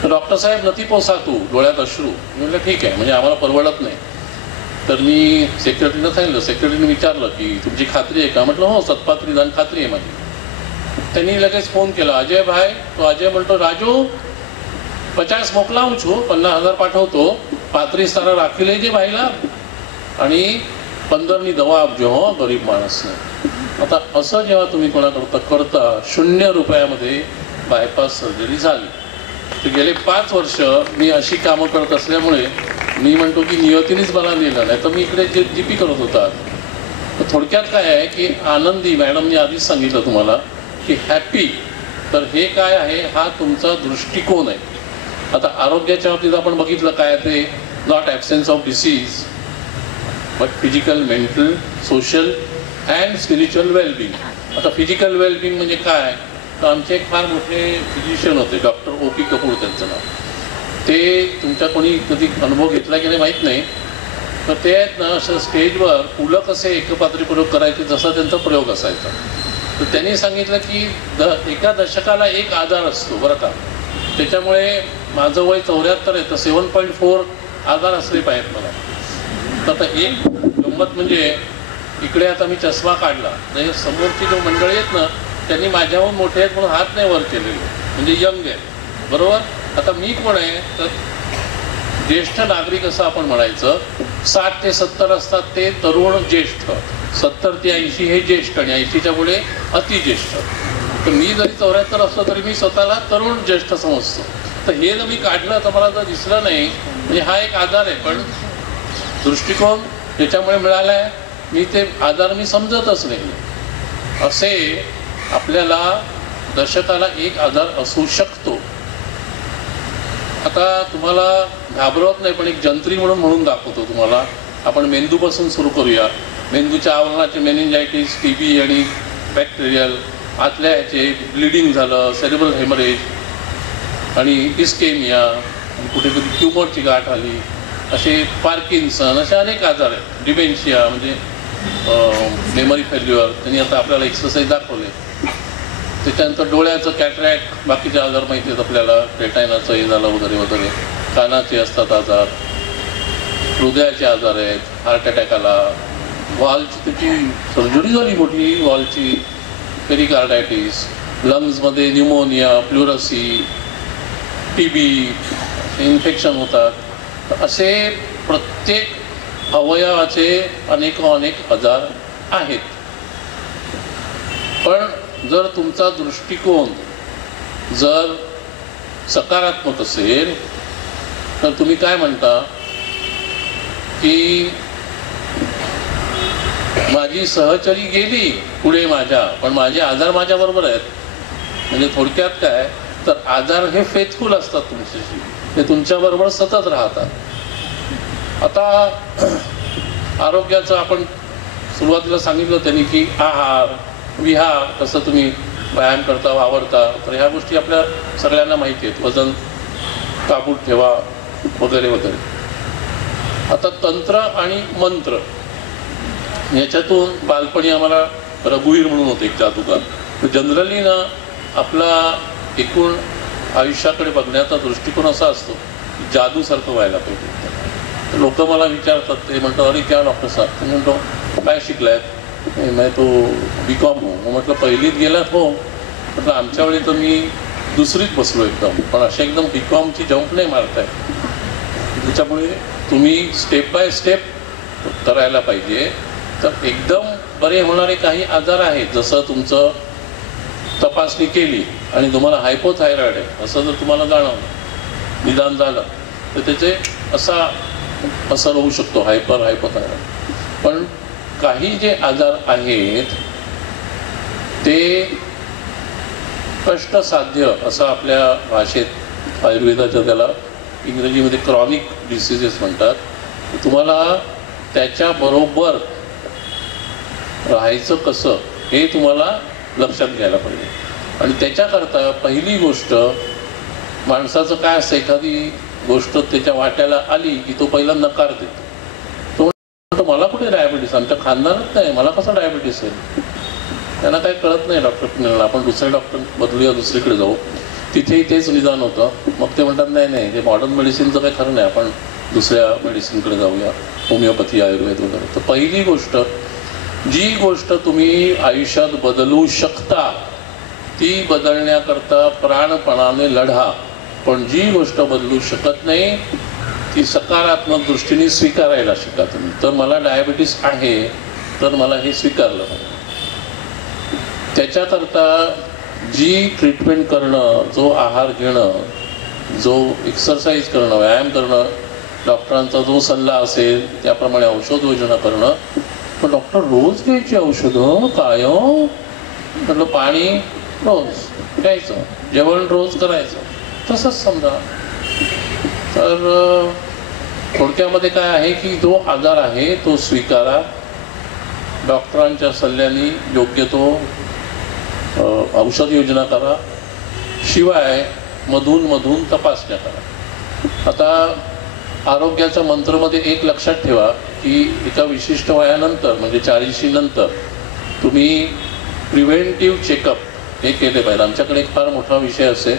तर डॉक्टर साहेब नती पोसा तू, डोळ्यात अश्रू. मी म्हटलं ठीक आहे, म्हणजे आम्हाला परवडत नाही. तर मी सेक्रेटरीनं सांगितलं, सेक्रेटरीने विचारलं की तुमची खात्री आहे का? म्हटलं हो, सत्पात्री दान खात्री आहे माझी. त्यांनी लगेच फोन केला, अजय भाई. तो अजय म्हणतो, राजू 50 मोकलावूं छू, 50,000 पाठवतो, 35 तारा राखी लेजे भाईला आणि 15 दवा आपजो हो गरीब माणसने. आता असं जेव्हा तुम्ही कोणाकरता करता, 0 रुपयामध्ये बायपास सर्जरी झाली. तर गेले 5 वर्ष मी अशी कामं करत असल्यामुळे मी म्हणतो की नियतीनेच मला नेलं, नाही तर मी इकडे जीपी करत होता. तर थोडक्यात काय आहे की आनंदी, मॅडमने आधीच सांगितलं तुम्हाला की हॅपी. तर हे काय आहे, हा तुमचा दृष्टिकोन आहे. आता आरोग्याच्या बाबतीत आपण बघितलं काय ते, not absence of disease but physical, mental, social and spiritual wellbeing. आता फिजिकल वेलबिंग म्हणजे काय, तर आमचे एक फार मोठे फिजिशियन होते, डॉक्टर OP कपूर त्यांचं नाव. ते तुमच्या कोणी कधी अनुभव घेतला की नाही माहीत नाही, तर ते आहेत ना असं स्टेजवर फुलं कसे एकपात्री प्रयोग करायचे जसा त्यांचा प्रयोग असायचा. तर त्यांनी सांगितलं की एका दशकाला एक आजार असतो बरं का. त्याच्यामुळे माझं वय 74 आहे, तर 7.4 आजार असले पाहिजेत मला. तर आता एक गंमत म्हणजे इकडे आता मी चष्मा काढला, म्हणजे समोरची जो मंडळी आहेत ना त्यांनी माझ्याहून मोठे आहेत म्हणून हात नाही वर केलेले, म्हणजे यंग आहे बरोबर. आता मी कोण आहे, तर ज्येष्ठ नागरिक असं आपण म्हणायचं. 60 ते 70 असतात ते तरुण ज्येष्ठ, 70 ते 80 हे ज्येष्ठ आणि 80च्या पुढे अतिज्येष्ठ. तर मी जरी 74 असलो तरी मी स्वतःला तरुण ज्येष्ठ समजतो. तर हे जर मी काढलं तर मला जर दिसलं नाही, म्हणजे हा एक आजार आहे. पण दृष्टिकोन त्याच्यामुळे मिळाला आहे, मी ते आजार मी समजतच नाही. असे आपल्याला दशकाला एक आजार असू शकतो. आता तुम्हाला घाबरवत नाही, पण एक जंत्री म्हणून दाखवतो तुम्हाला. आपण मेंदूपासून सुरू करूया. मेंदूच्या आवरणाचे मेनिंजायटिस, TB आणि बॅक्टेरियल, आतल्या ह्याचे ब्लिडिंग झालं, सेरेब्रल हेमरेज आणि इस्केमिया, कुठे कधी ट्युमरची गाठ आली, असे पार्किन्सन, असे अनेक आजार आहेत. डिमेन्शिया म्हणजे मेमरी फेल्युअर, त्यांनी आता आपल्याला एक्सरसाइज दाखवले. त्याच्यानंतर डोळ्याचं कॅटरॅक्ट, बाकीचे आजार माहिती आहेत आपल्याला, रेटायनाचं हे झालं वगैरे वगैरे. कानाचे असतात आजार, हृदयाचे आजार आहेत, हार्ट अटॅक आला, वॉलची त्याची सर्जरी झाली मोठी, वॉलची पेरिकार्डायटिस, लंग्समध्ये न्यूमोनिया, प्लुरसी, TB, इन्फेक्शन होतात. असे प्रत्येक अवयवाचे अनेक आजार आहेत. पण जर तुमचा दृष्टिकोन जर सकारात्मक असेल तर तुम्ही काय म्हणता की माझी सहचरी गेली पुढे माझ्या, पण माझे आजार माझ्याबरोबर आहेत. म्हणजे थोडक्यात काय, तर आजार हे फेथफुल असतात तुमच्याशी, ते तुमच्याबरोबर सतत राहतात. आता आरोग्याचं आपण सुरुवातीला सांगितलं त्यांनी की आहार विहार, कसं तुम्ही व्यायाम करता, वावरता, तर ह्या गोष्टी आपल्या सगळ्यांना माहिती आहेत. वजन काबूत ठेवा वगैरे वगैरे. आता तंत्र आणि मंत्र याच्यातून बालपणी आम्हाला रघुवीर म्हणून होते एक जादूगार. तर जनरली ना आपला एकूण आयुष्याकडे बघण्याचा दृष्टिकोन असा असतो की जादूसारखं व्हायला पाहिजे. लोक मला विचारतात, ते म्हणतात अरे क्या डॉक्टर साहेब, ते म्हणतो काय शिकलायत? नाही तो BCom हो. म्हटलं पहिलीत गेलात हो. म्हटलं आमच्या वेळी तर मी दुसरीत बसलो एकदम, पण अशा एकदम BComची जंप नाही मारताय. त्याच्यामुळे तुम्ही स्टेप बाय स्टेप करायला पाहिजे. तर एकदम बरे होणारे काही आजार आहेत, जसं तुमचं तपासणी केली आणि तुम्हाला हायपोथायरॉइड आहे असं जर तुम्हाला जाणवलं, निदान झालं, तर त्याचे असर होऊ शकतो, हायपोथायरॉइड. पण काही जे आजार आहेत ते कष्टसाध्य असं आपल्या भाषेत आयुर्वेदाच्या त्याला इंग्रजीमध्ये क्रॉनिक डिसीजेस म्हणतात. तुम्हाला त्याच्याबरोबर राहायचं कसं हे तुम्हाला लक्षात घ्यायला पाहिजे. आणि त्याच्याकरता पहिली गोष्ट माणसाचं काय असतं, एखादी गोष्ट त्याच्या वाट्याला आली की तो पहिला नकार देतो. तो म्हणतो मला कुठे डायबिटीस, आमच्या खानदारात नाही, मला कसं डायबिटीस आहे. त्यांना काही कळत नाही डॉक्टर, आपण दुसऱ्या डॉक्टर बदलूया, दुसरीकडे जाऊ, तिथेही तेच निदान होतं. मग ते म्हणतात नाही नाही, हे मॉडर्न मेडिसिनचं काही खरं नाही, आपण दुसऱ्या मेडिसिनकडे जाऊया, होमिओपॅथी, आयुर्वेद वगैरे. तर पहिली गोष्ट, जी गोष्ट तुम्ही आयुष्यात बदलू शकता ती बदलण्याकरता प्राणपणाने लढा. पण जी गोष्ट बदलू शकत नाही ती सकारात्मक दृष्टीने स्वीकारायला शिका तुम्ही. तर मला डायबिटीस आहे तर मला हे स्वीकारलं पाहिजे. त्याच्याकरता जी ट्रीटमेंट करणं, जो आहार घेणं, जो एक्सरसाइज करणं, व्यायाम करणं, डॉक्टरांचा जो सल्ला असेल त्याप्रमाणे औषध योजना करणं. पण डॉक्टर रोज घ्यायची औषधं कायम? म्हटलं पाणी रोज घ्यायचं, जेवण रोज करायचं, तसंच समजा. तर थोडक्यामध्ये काय आहे की जो आजार आहे तो स्वीकारा, डॉक्टरांच्या सल्ल्याने योग्य तो औषध योजना करा, शिवाय मधून मधून तपासण्या करा. आता आरोग्याच्या मंत्रमध्ये एक लक्षात ठेवा की एका विशिष्ट वयानंतर म्हणजे 40 नंतर तुम्ही प्रिव्हेंटिव्ह चेकअप हे केले पाहिजे. आमच्याकडे एक फार मोठा विषय असेल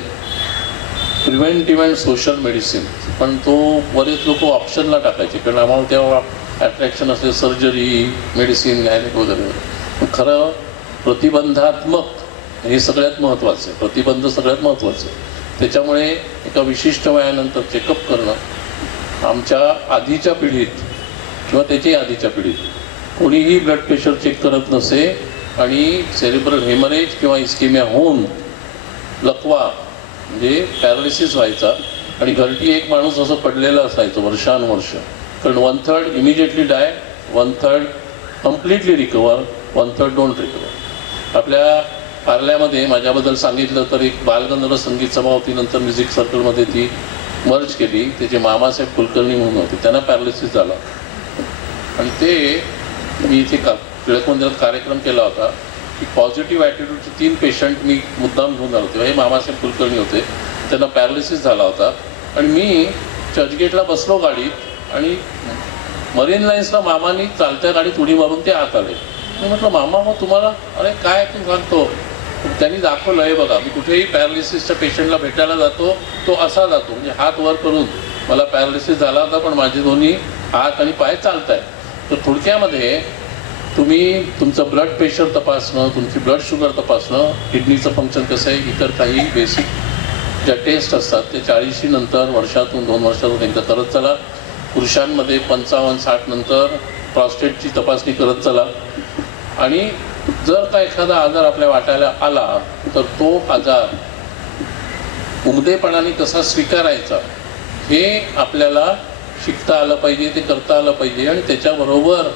प्रिव्हेंटिव्ह अँड सोशल मेडिसिन, पण तो बरेच लोक ऑप्शनला टाकायचे कारण आम्हाला तेव्हा अट्रॅक्शन असेल सर्जरी, मेडिसिन, गायनेक वगैरे. खरं प्रतिबंधात्मक हे सगळ्यात महत्त्वाचं आहे, प्रतिबंध सगळ्यात महत्त्वाचं आहे. त्याच्यामुळे एका विशिष्ट वयानंतर चेकअप करणं. आमच्या आधीच्या पिढीत किंवा त्याच्याही आधीच्या पिढीत कोणीही ब्लड प्रेशर चेक करत नसे आणि सेरिब्रल हेमरेज किंवा इस्केमिया होऊन लकवा म्हणजे पॅरालिसिस व्हायचा आणि घरटी एक माणूस असं पडलेलं असायचं वर्षानुवर्ष. कारण 1/3 immediately die, 1/3 completely recover, 1/3 don't recover. आपल्या पार्ल्यामध्ये माझ्याबद्दल सांगितलं तर एक बालगंधर्व संगीत सभा होती, नंतर म्युझिक सर्कलमध्ये ती मर्ज केली. त्याचे मामासाहेब कुलकर्णी म्हणून होते, त्यांना पॅरालिसिस झाला आणि ते मी इथे टिळक मंदिरात कार्यक्रम केला होता की पॉझिटिव्ह ॲटिट्यूडचे 3 पेशंट मी मुद्दाम घेऊन आलो होते. हे मामासाहेब कुलकर्णी होते, त्यांना पॅरालिसिस झाला होता आणि मी चर्चगेटला बसलो गाडीत आणि मरीन लाईन्सला मामानी चालत्या गाडीत उडी मारून ते आत आले. मी म्हटलं मामा मग तुम्हाला, अरे काय तू सांगतो. त्यांनी दाखवलं आहे बघा, मी कुठेही पॅरालिसिसच्या पेशंटला भेटायला जातो तो असा जातो म्हणजे हात वर करून, मला पॅरालिसिस झाला होता पण माझे दोन्ही हात आणि पाय चालत आहेत. तर थोडक्यामध्ये तुम्ही तुमचं ब्लड प्रेशर तपासणं, तुमची ब्लड शुगर तपासणं, किडनीचं फंक्शन कसं आहे, इतर काही बेसिक ज्या टेस्ट असतात ते 40 नंतर वर्षातून 2 वर्षातून एकदा करत चला. पुरुषांमध्ये 55-60 नंतर प्रॉस्टेटची तपासणी करत चला. आणि जर का एखादा आजार आपल्या वाटायला आला तर तो आजार उमदेपणाने कसा स्वीकारायचा हे आपल्याला शिकता आलं पाहिजे, ते करता आलं पाहिजे. आणि त्याच्याबरोबर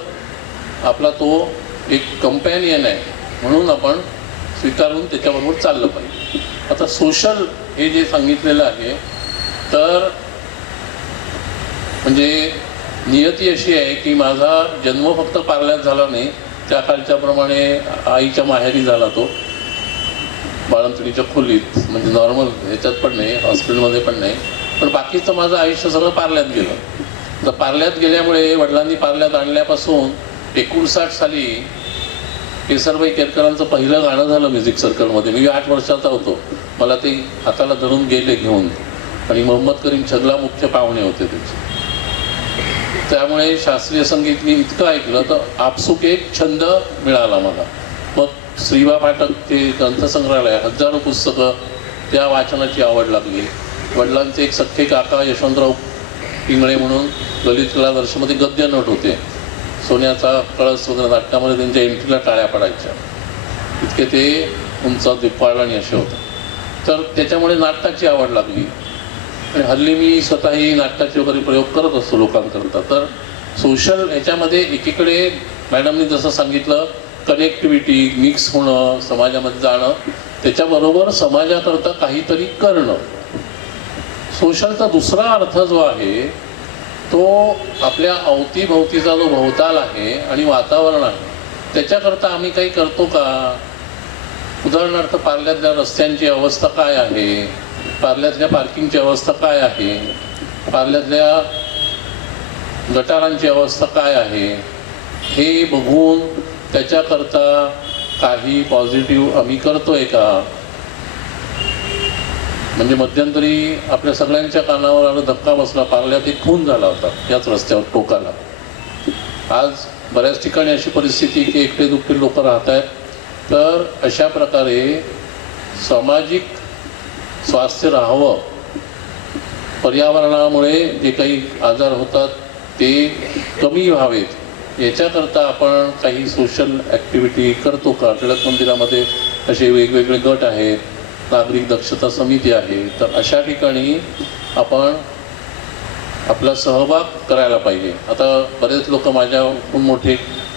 आपला तो एक कंपॅनियन आहे म्हणून आपण स्वीकारून त्याच्याबरोबर चाललं पाहिजे. आता सोशल हे जे सांगितलेलं आहे तर म्हणजे नियती अशी आहे की माझा जन्म फक्त पार्ल्यात झाला नाही, त्या कालच्याप्रमाणे आईच्या माहेरी झाला तो, बाळंतणीच्या खोलीत, म्हणजे नॉर्मल ह्याच्यात पण नाही, हॉस्पिटलमध्ये पण नाही. पण बाकीचं माझं आयुष्य सगळं पार्ल्यात गेलं. तर पार्ल्यात गेल्यामुळे वडिलांनी पार्ल्यात आणल्यापासून 59 साली केसरबाई केरकरांचं पहिलं गाणं झालं म्युझिक सर्कलमध्ये. मी 8 वर्षाचा होतो, मला ते हाताला धरून गेले घेऊन आणि मोहम्मद करीम छगला मुख्य पाहुणे होते त्याचे. त्यामुळे शास्त्रीय संगीत मी इतकं ऐकलं तर आपसूक एक छंद मिळाला मला. मग श्रीबा पाठक ते ग्रंथसंग्रहालय, हजारो पुस्तकं, त्या वाचनाची आवड लागली. वडिलांचे एक सख्खे काका यशवंतराव पिंगळे म्हणून ललित कला दर्शनमध्ये गद्य नट होते. सोन्याचा कळस वगैरे नाटकामध्ये त्यांच्या एंट्रीला टाळ्या पडायच्या, इतके ते उंच दिप्पाळ आणि असे होते. तर त्याच्यामुळे नाटकाची आवड लागली आणि हल्ली मी स्वतःही नाटकाचे वगैरे प्रयोग करत असतो लोकांकरता. तर सोशल ह्याच्यामध्ये एकीकडे मॅडमनी जसं सांगितलं कनेक्टिव्हिटी, मिक्स होणं, समाजामध्ये जाणं, त्याच्याबरोबर समाजाकरता काहीतरी करणं. सोशलचा दुसरा अर्थ जो आहे तो आपल्या अवतीभोवतीचा जो भोवताल आहे आणि वातावरण आहे त्याच्याकरता आम्ही काही करतो का? उदाहरणार्थ पार्ल्यातल्या रस्त्यांची अवस्था काय आहे, पार्ल्यातल्या पार्किंगची अवस्था काय आहे, पार्ल्यातल्या गटारांची अवस्था काय आहे हे बघून त्याच्याकरता काही पॉझिटिव्ह आम्ही करतोय का. म्हणजे मध्यंतरी आपल्या सगळ्यांच्या कानावर आला धक्का बसला, पार्ल्यात एक खून झाला होता याच रस्त्यावर टोकाला. आज बऱ्याच ठिकाणी अशी परिस्थिती की एकटे दुकटे लोक राहत आहेत. तर अशा प्रकारे सामाजिक स्वास्थ्य राहावं, पर्यावरणामुळे जे काही आजार होतात ते कमी व्हावेत याच्याकरता आपण काही सोशल ॲक्टिव्हिटी करतो का. टिळक मंदिरामध्ये असे वेगवेगळे गट आहेत, नागरिक दक्षता समिती आहे. तर अशा ठिकाणी आपण आपला सहभाग करायला पाहिजे. आता बरेच लोक माझ्याहून मोठे,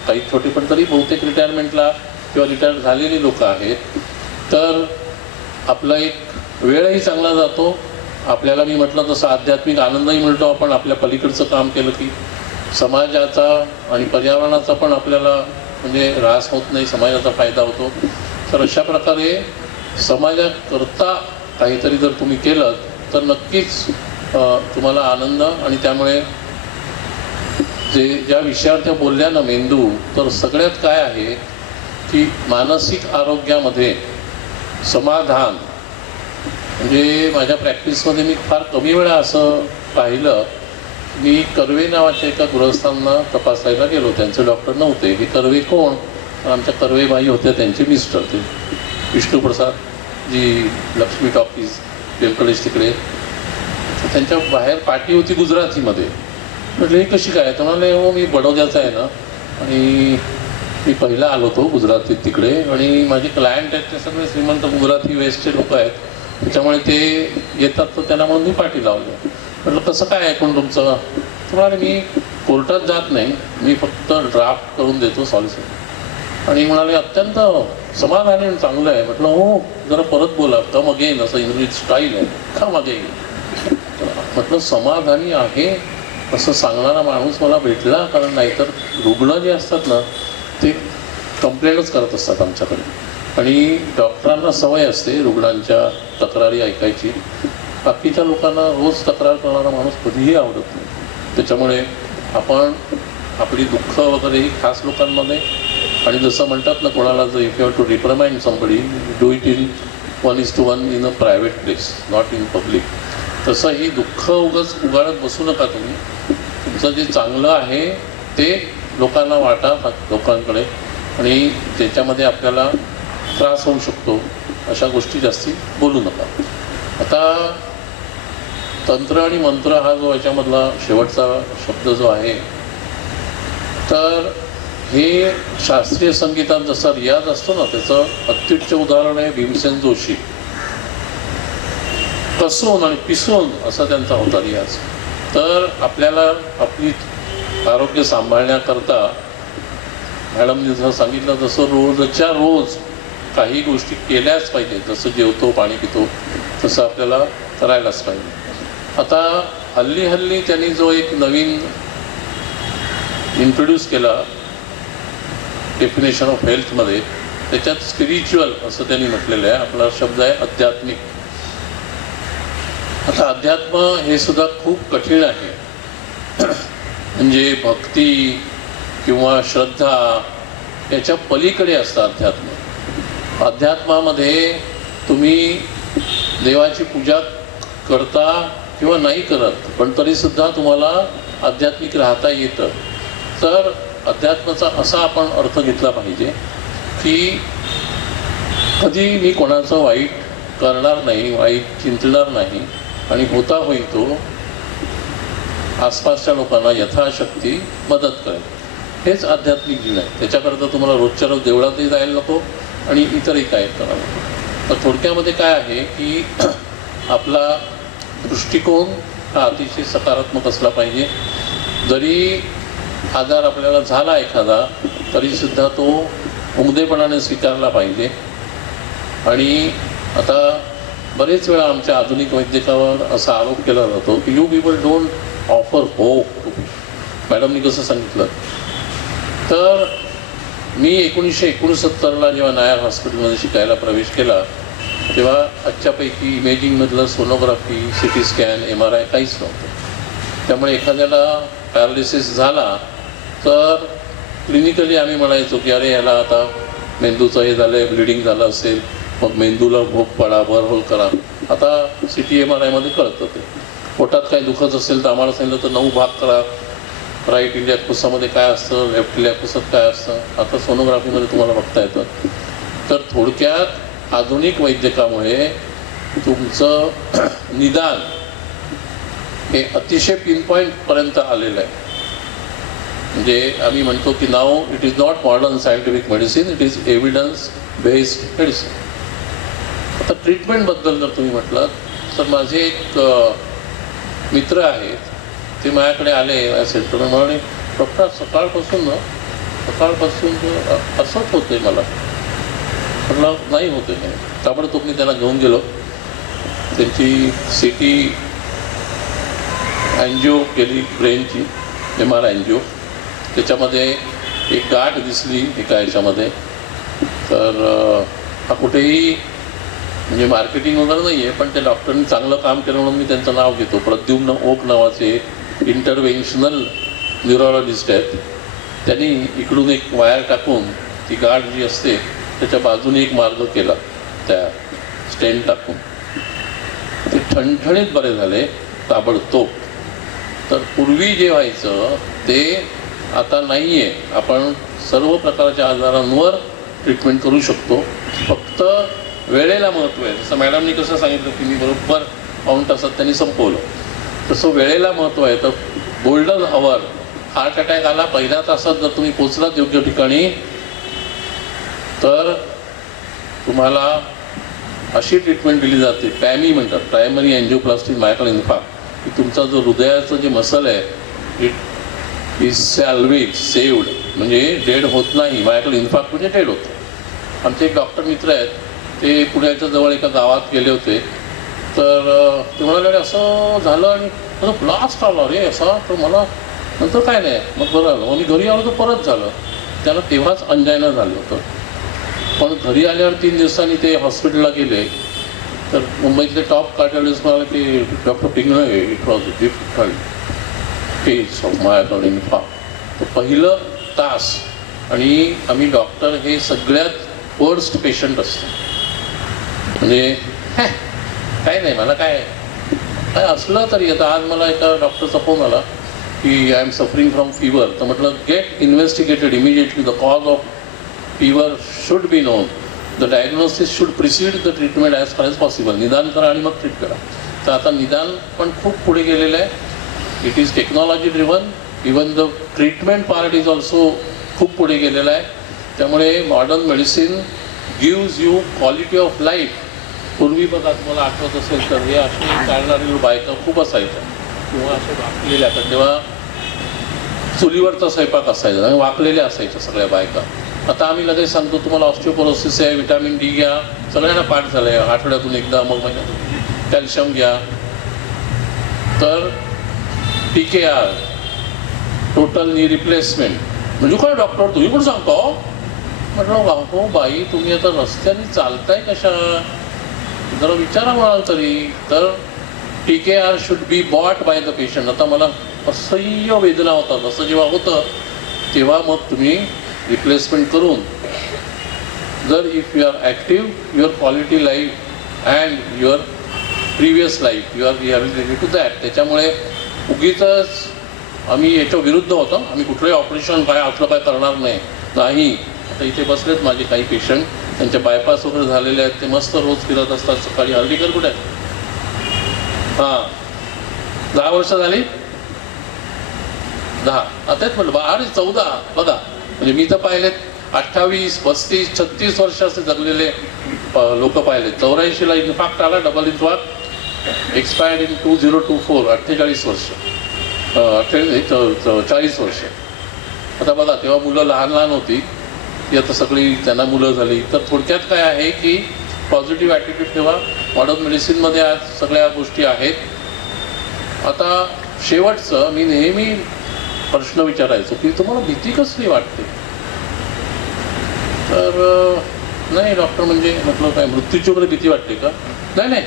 काही छोटे पण तरी बहुतेक रिटायरमेंटला किंवा रिटायर झालेली लोक आहेत. तर आपला एक वेळही चांगला जातो. आपल्याला मी म्हटलं तसं आध्यात्मिक आनंदही मिळतो. आपण आपल्या पलीकडचं काम केलं की समाजाचा आणि पर्यावरणाचा पण आपल्याला म्हणजे ऱ्हास होत नाही, समाजाचा फायदा होतो. तर अशा प्रकारे समाजाकरता काहीतरी जर तुम्ही केलं तर नक्कीच तुम्हाला आनंद. आणि त्यामुळे ज्या विषयावर त्या बोलल्या ना मेंदू, तर सगळ्यात काय आहे की मानसिक आरोग्यामध्ये समाधान. म्हणजे माझ्या प्रॅक्टिसमध्ये मी फार कमी वेळा असं पाहिलं. मी कर्वे नावाच्या एका गृहस्थांना तपासायला गेलो, त्यांचे डॉक्टर नव्हते. हे कर्वे कोण, आमच्या कर्वेबाई होत्या, त्यांचे मिस्टर ते विष्णुप्रसाद जी लक्ष्मी टॉकीज व्यंकटेश तिकडे. त्यांच्या बाहेर पार्टी होती गुजरातीमध्ये. म्हटलं ही कशी काय, तर म्हणाले हो मी बडोद्याचा आहे ना, आणि मी पहिला आलो होतो गुजरातीत तिकडे, आणि माझे क्लायंट आहेत ते सगळे श्रीमंत गुजराती वेस्टचे लोक आहेत, त्याच्यामुळे ते येतात तर त्यांना म्हणून मी पार्टी लावली. म्हटलं कसं काय ऐकून तुमचं, तर म्हणाले मी कोर्टात जात नाही, मी फक्त ड्राफ्ट करून देतो सॉलिसिटर. आणि म्हणाले अत्यंत समाधानी आणि चांगलं आहे. म्हटलं हो जरा परत बोला, कम अगेन असं इंग्रजी स्टाईल आहे, कम अगेन. म्हटलं समाधानी आहे असं सांगणारा माणूस मला भेटला, कारण नाहीतर रुग्ण जे असतात ना ते कंप्लेंटच करत असतात आमच्याकडे. आणि डॉक्टरांना सवय असते रुग्णांच्या तक्रारी ऐकायची. बाकीच्या लोकांना रोज तक्रार करणारा माणूस कधीही आवडत नाही. त्याच्यामुळे आपण आपली दुःख वगैरे ही खास लोकांमध्ये, आणि जसं म्हणतात ना कोणाला जर if you have to reprimand somebody, do it in 1:1 in a private place, not in public. तसं ही दुःख उगाळत बसू नका तुम्ही. तुमचं जे चांगलं आहे ते लोकांना वाटा, लोकांकडे, आणि त्याच्यामध्ये आपल्याला त्रास होऊ शकतो अशा गोष्टी जास्ती बोलू नका. आता तंत्र आणि मंत्र हा जो याच्यामधला शेवटचा शब्द जो आहे, तर हे शास्त्रीय संगीतात जसा रियाज असतो ना त्याचं अत्युच्च उदाहरण आहे भीमसेन जोशी. कसून आणि पिसून असा त्यांचा होता रियाज. तर आपल्याला आपली आरोग्य सांभाळण्याकरता मॅडमने जसं सांगितलं तसं रोजच्या रोज काही गोष्टी केल्याच पाहिजे. जसं जेवतो पाणी पितो तसं आपल्याला करायलाच पाहिजे. आता हल्ली त्यांनी जो एक नवीन इंट्रोड्यूस केला डेफिनेशन ऑफ हेल्थमध्ये, त्याच्यात स्पिरिच्युअल असं त्यांनी म्हटलेलं आहे. आपला शब्द आहे आध्यात्मिक. आता अध्यात्म हे सुद्धा खूप कठीण आहे. म्हणजे भक्ती किंवा श्रद्धा याच्या पलीकडे असतं अध्यात्म. अध्यात्मामध्ये तुम्ही देवाची पूजा करता किंवा नाही करत, पण तरीसुद्धा तुम्हाला आध्यात्मिक राहता येतं. तर अध्यात्माचा असा आपण अर्थ घेतला पाहिजे की कधी मी कोणाचं वाईट करणार नाही, वाईट चिंतणार नाही, आणि होता होईल तो आसपासच्या लोकांना यथाशक्ती मदत करेल. हेच आध्यात्मिक जीवन आहे. त्याच्याकरता तुम्हाला रोजच्या रोज देवळातही जायला नको आणि इतरही काय करावं नको. तर थोडक्यामध्ये काय आहे की आपला दृष्टिकोन हा अतिशय सकारात्मक असला पाहिजे. जरी आजार आपल्याला झाला एखादा तरीसुद्धा तो उमदेपणाने स्वीकारला पाहिजे. आणि आता बरेच वेळा आमच्या आधुनिक वैद्यकावर असा आरोप केला जातो की you people don't offer hope to people. मॅडमनी कसं सांगितलं, तर मी 1969ला जेव्हा नायर हॉस्पिटलमध्ये शिकायला प्रवेश केला तेव्हा आजच्यापैकी इमेजिंगमधलं सोनोग्राफी, CT स्कॅन, MRI काहीच नव्हतं. त्यामुळे एखाद्याला पॅरालिसिस झाला तर क्लिनिकली आम्ही म्हणायचो की अरे याला आता मेंदूचं हे झालं आहे, ब्लिडिंग झालं असेल, मग मेंदूला भोग पाडा, बरहोल करा. आता CT-MRI मध्ये कळतं ते. पोटात काही दुखत असेल तर आम्हाला सांगितलं तर 9 भाग करा. राईट इलियाक फुसामध्ये काय असतं, लेफ्ट इलियाक फुसात काय असतं, आता सोनोग्राफीमध्ये तुम्हाला बघता येतं. तर थोडक्यात आधुनिक वैद्यकामुळे तुमचं निदान हे अतिशय पिनपॉईंटपर्यंत आलेलं आहे. म्हणजे आम्ही म्हणतो की now it is not modern scientific medicine, it is evidence based medicine. आता ट्रीटमेंटबद्दल जर तुम्ही म्हटलं तर माझे एक मित्र आहेत, ते माझ्याकडे आले सेंटरवर, म्हणाले डॉक्टर सकाळपासून असंच होतंय मला. म्हटलं नाही होते नाही. ताबडतोब मी त्यांना घेऊन गेलो. त्यांची CT अँजिओ केली, ब्रेनची MR अँजिओ. त्याच्यामध्ये एक गाठ दिसली एका याच्यामध्ये. तर हा कुठेही म्हणजे मार्केटिंग वगैरे नाही आहे, पण त्या डॉक्टरनी चांगलं काम केलं म्हणून मी त्यांचं नाव घेतो. प्रद्युम्न ओक नावाचे इंटरव्हेन्शनल न्यूरोलॉजिस्ट आहेत. त्यांनी इकडून एक वायर टाकून ती गाठ जी असते त्याच्या बाजूने एक मार्ग केला, त्या स्टेंट टाकून. ते ठणठणीत बरे झाले ताबडतोब. तर पूर्वी जे व्हायचं ते आता नाही आहे. आपण सर्व प्रकारच्या आजारांवर ट्रीटमेंट करू शकतो, फक्त वेळेला महत्त्व आहे. जसं मॅडमनी कसं सांगितलं की मी बरोबर पाऊण तासात त्यांनी संपवलं, तसं वेळेला महत्त्व आहे. तर गोल्डन अवर, हार्ट अटॅक आला पहिल्या तासात जर तुम्ही पोचलात योग्य ठिकाणी तर तुम्हाला अशी ट्रीटमेंट दिली जाते, पॅमी म्हणतात, प्रायमरी अँजिओप्लास्टी मायकल इन्फार्क्ट, की तुमचा जो हृदयाचं जे मसल आहे इट इज सॅल्वेज सेव्ड, म्हणजे डेड होत नाही. मायकल इन्फार्क्ट म्हणजे डेड होतं. आमचे एक डॉक्टर मित्र आहेत, ते पुण्याच्या जवळ एका गावात गेले होते. तर ते म्हणाले असं झालं आणि असं ब्लास्ट आला रे असा. तर मला नंतर काय नाही, मग बरं आलं. मग मी घरी आलो तर परत झालं. त्याला तेव्हाच अंजायना झालं होतं. पण घरी आल्यावर 3 दिवसांनी ते हॉस्पिटलला गेले. तर मुंबईतले टॉप कार्डिओलॉजिस्ट म्हणाले की doctor Pingale it was difficult case of myocardial infarct. तर पहिलं तास आणि आम्ही डॉक्टर हे सगळ्यात वर्स्ट पेशंट असतो. म्हणजे काय नाही, मला काय असलं तरी. आता आज मला एका डॉक्टरचा फोन आला की I am suffering from fever. तर म्हटलं get investigated immediately. The cause of fever should be known. The diagnosis should precede the treatment as far as possible. निदान करा आणि मग ट्रीट करा. तर आता निदान पण खूप पुढे गेलेलं आहे. It is technology driven. Even the treatment part is also खूप पुढे गेलेला आहे. त्यामुळे modern medicine gives you quality of life. पूर्वी बघा, तुम्हाला आठवत असेल तर हे असे चालणारे बायका खूप असायच्या किंवा असे वाकलेल्या. तर तेव्हा चुलीवरचा स्वयंपाक असायचा आणि वाकलेल्या असायच्या सगळ्या बायका. आता आम्ही लगेच सांगतो तुम्हाला ऑस्टिओपोरोसिस आहे, विटॅमिन D घ्या, सगळ्यांना पाठ झालं आहे. आठवड्यातून एकदा, मग महिन्यातून कॅल्शियम घ्या. तर TKR टोटल नी रिप्लेसमेंट म्हणजे काय डॉक्टर तुम्ही पण सांगतो. म्हटलं हो बाई, तुम्ही आता रस्त्याने चालताय कशा, जरा विचारा म्हणाल तरी. तर TKR should be bought by the patient. आता मला असह्य वेदना होतात, असं जेव्हा होतं तेव्हा मग तुम्ही रिप्लेसमेंट करून, जर if you are active, your quality life and your previous life you are rehabilitated to that. त्याच्यामुळे उगीच आम्ही याच्या विरुद्ध होतो. आम्ही कुठलंही ऑपरेशन काय असलं काय करणार नाही. आता इथे बसलेत माझे काही पेशंट, त्यांचे बायपास वगैरे झालेले आहेत. ते मस्त रोज फिरत असतात सकाळी. हर्डीकर कुठे आहे? हां, 10 वर्ष झाली. 10 आताच म्हटलं 14 बघा. म्हणजे मी तर पाहिलेत 28, 35, 36 वर्ष असे जगलेले लोक पाहिलेत. 84ला इन्फार्क्ट आला, डबल इन्फार्क्ट, एक्सपायर्ड इन 2024, 48 वर्ष, 40 वर्ष. आता बघा, तेव्हा मुलं लहान लहान होती, ती आता सगळी त्यांना मुलं झाली. तर थोडक्यात काय आहे की पॉझिटिव्ह ॲटिट्यूड ठेवा. मॉडर्न मेडिसिनमध्ये आज सगळ्या गोष्टी आहेत. आता शेवटचं मी नेहमी प्रश्न विचारायचो की तुम्हाला भीती कसली वाटते. तर नाही डॉक्टर, म्हणजे म्हटलं काय मृत्यूची वगैरे भीती वाटते का? नाही,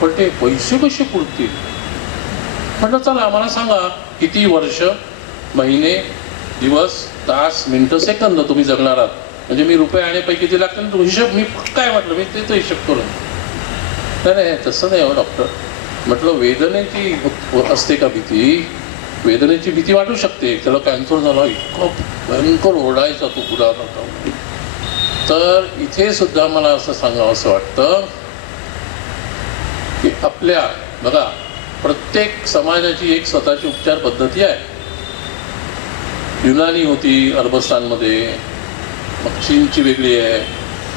पण ते पैसे कसे पुरतील. म्हटलं चला मला सांगा किती वर्ष, महिने, दिवस, तास, मिनिटं, सेकंद तुम्ही जगणार आहात, म्हणजे मी रुपये आणेपैकी किती लागतील तो हिशोब. मी काय म्हटलं, मी ते हिशोब करून. नाही तसं नाही हो डॉक्टर. म्हटलं वेदनेची असते का भीती? वेदनेची भीती वाटू शकते. त्याला कॅन्सर झाला, इतकं भयंकर ओरडायचा तो पुरा होता. तर इथे सुद्धा मला असं सांगावं असं वाटतं की आपल्या बघा प्रत्येक समाजाची एक स्वतःची उपचार पद्धती आहे. युनानी होती अरबस्तानमध्ये, मग चीनची वेगळी आहे,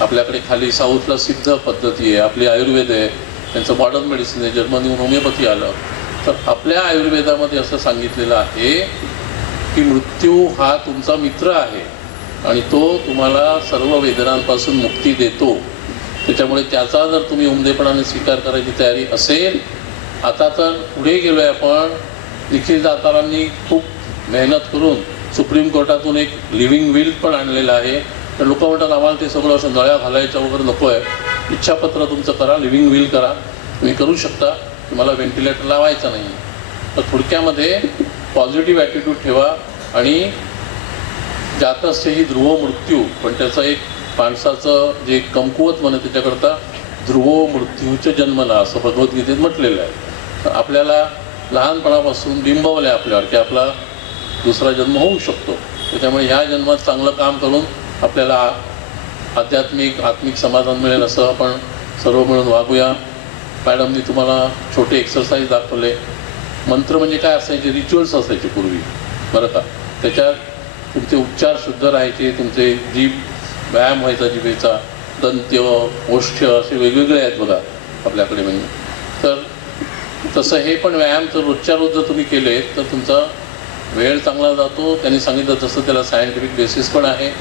आपल्याकडे खाली साऊथला सिद्ध पद्धती आहे, आपली आयुर्वेद आहे, त्यांचं मॉडर्न मेडिसिन आहे, जर्मनीहून होमिओपॅथी आलं. तर आपल्या आयुर्वेदामध्ये असं सांगितलेलं आहे की मृत्यू हा तुमचा मित्र आहे आणि तो तुम्हाला सर्व वेदनांपासून मुक्ती देतो. त्याच्यामुळे त्याचा जर तुम्ही उमदेपणाने स्वीकार करायची तयारी असेल. आता तर पुढे गेलो आहे आपण. निखिल दातारांनी खूप मेहनत करून सुप्रीम कोर्टातून एक लिव्हिंग विल पण आणलेलं आहे. तर लोक म्हणतात आम्हाला ते सगळं असं नळ्या घालायचं वगैरे नको आहे, इच्छापत्र तुमचं करा, लिव्हिंग विल करा, तुम्ही करू शकता, तुम्हाला व्हेंटिलेटर लावायचा नाही. तर थोडक्यामध्ये पॉझिटिव्ह ॲटिट्यूड ठेवा आणि जातस्य ही ध्रुव मृत्यू, पण त्याचं एक माणसाचं जे कमकुवत म्हणे त्याच्याकरता ध्रुव मृत्यूचे जन्मला असं भगवद्गीतेत म्हटलेलं आहे. तर आपल्याला लहानपणापासून बिंबवलं आहे आपल्यावर की आपला दुसरा जन्म होऊ शकतो. त्याच्यामुळे ह्या जन्मात चांगलं काम करून आपल्याला आत्मिक समाधान मिळेल असं आपण सर्व मिळून वागूया. मॅडमनी तुम्हाला छोटे एक्सरसाइज दाखवले. मंत्र म्हणजे काय असायचे, रिच्युअल्स असायचे पूर्वी बरं का. त्याच्यात तुमचे उच्चार शुद्ध राहायचे, तुमचे जीभ व्यायाम व्हायचा जिभेचा, दंत्य, ओष्ठ्य असे वेगवेगळे आहेत बघा आपल्याकडे. म्हणजे तर तसं हे पण व्यायाम जर रोजच्या रोज जर तुम्ही केले तर तुमचा वेळ चांगला जातो. त्यांनी सांगितलं तसं त्याला सायंटिफिक बेसिस पण आहे.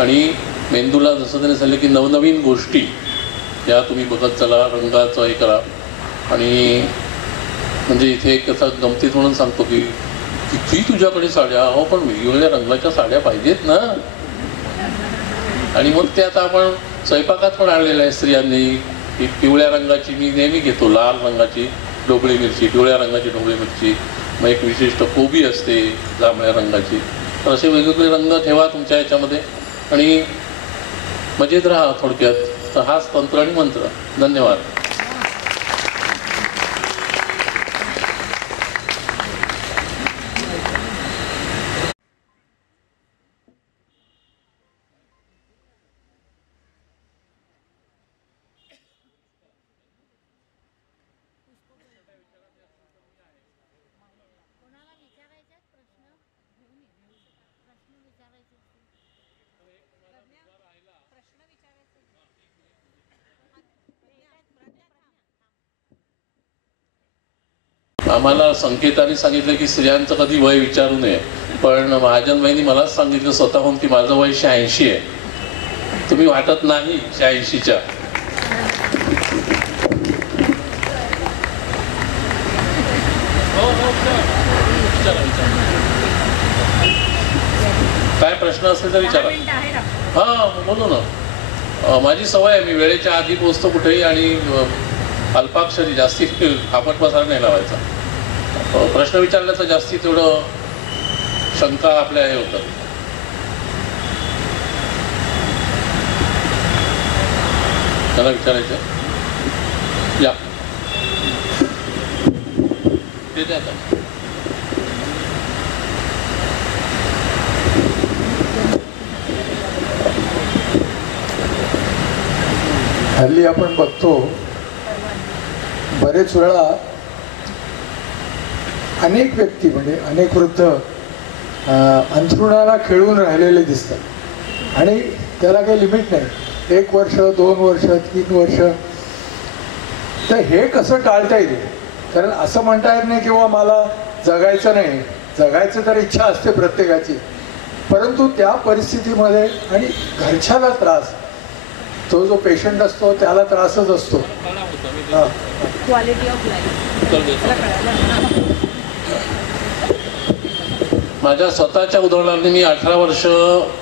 आणि मेंदूला जसं त्यांनी सांगितलं की नवनवीन गोष्टी या तुम्ही बघत चला, रंगाचं हे करा. आणि म्हणजे इथे एक असा गमतीत म्हणून सांगतो की किती तुझ्याकडे साड्या, हो पण वेगवेगळ्या रंगाच्या साड्या पाहिजेत ना. आणि मग ते आता आपण स्वयंपाकात पण आणलेलं आहे स्त्रियांनी की पिवळ्या रंगाची मी नेहमी घेतो, लाल रंगाची ढोबळी मिरची, पिवळ्या रंगाची ढोबळी मिरची, मग एक विशिष्ट कोबी असते जांभळ्या रंगाची. तर असे वेगवेगळे रंग ठेवा तुमच्या ह्याच्यामध्ये आणि मजेत राहा थोडक्यात. तर हाच तंत्र आणि मंत्र. धन्यवाद. आम्हाला संकेताने सांगितलं की स्त्रियांचं कधी वय विचारू नये, पण महाजनबाईंनी मलाच सांगितलं स्वतःहून की माझं वय 86 आहे. तुम्ही वाटत नाही 86च्या. काय प्रश्न असेल तर विचारा. हा बोलू ना. माझी सवय आहे, मी वेळेच्या आधी पोहोचतो कुठेही आणि अल्पाक्षरी जास्ती फापट पसार नाही लावायचा. प्रश्न विचारल्याचं जास्ती तेवढं शंका आपल्या हे होतात. त्याला विचारायचं या ते द्या आता. हल्ली आपण बघतो बरेच वेळा अनेक व्यक्ती म्हणजे अनेक वृद्ध अंथरुणाला खिळून राहिलेले दिसतात आणि त्याला काही लिमिट नाही. 1 वर्ष, 2 वर्ष, 3 वर्ष. तर हे कसं टाळता येईल? कारण असं म्हणता येत नाही किंवा मला जगायचं नाही. जगायचं तर इच्छा असते प्रत्येकाची, परंतु त्या परिस्थितीमध्ये आणि घरच्याला त्रास, तो जो पेशंट असतो त्याला त्रासच असतो. हां, क्वालिटी ऑफ लाईफ. माझ्या स्वतःच्या उदाहरणाने मी 18 वर्ष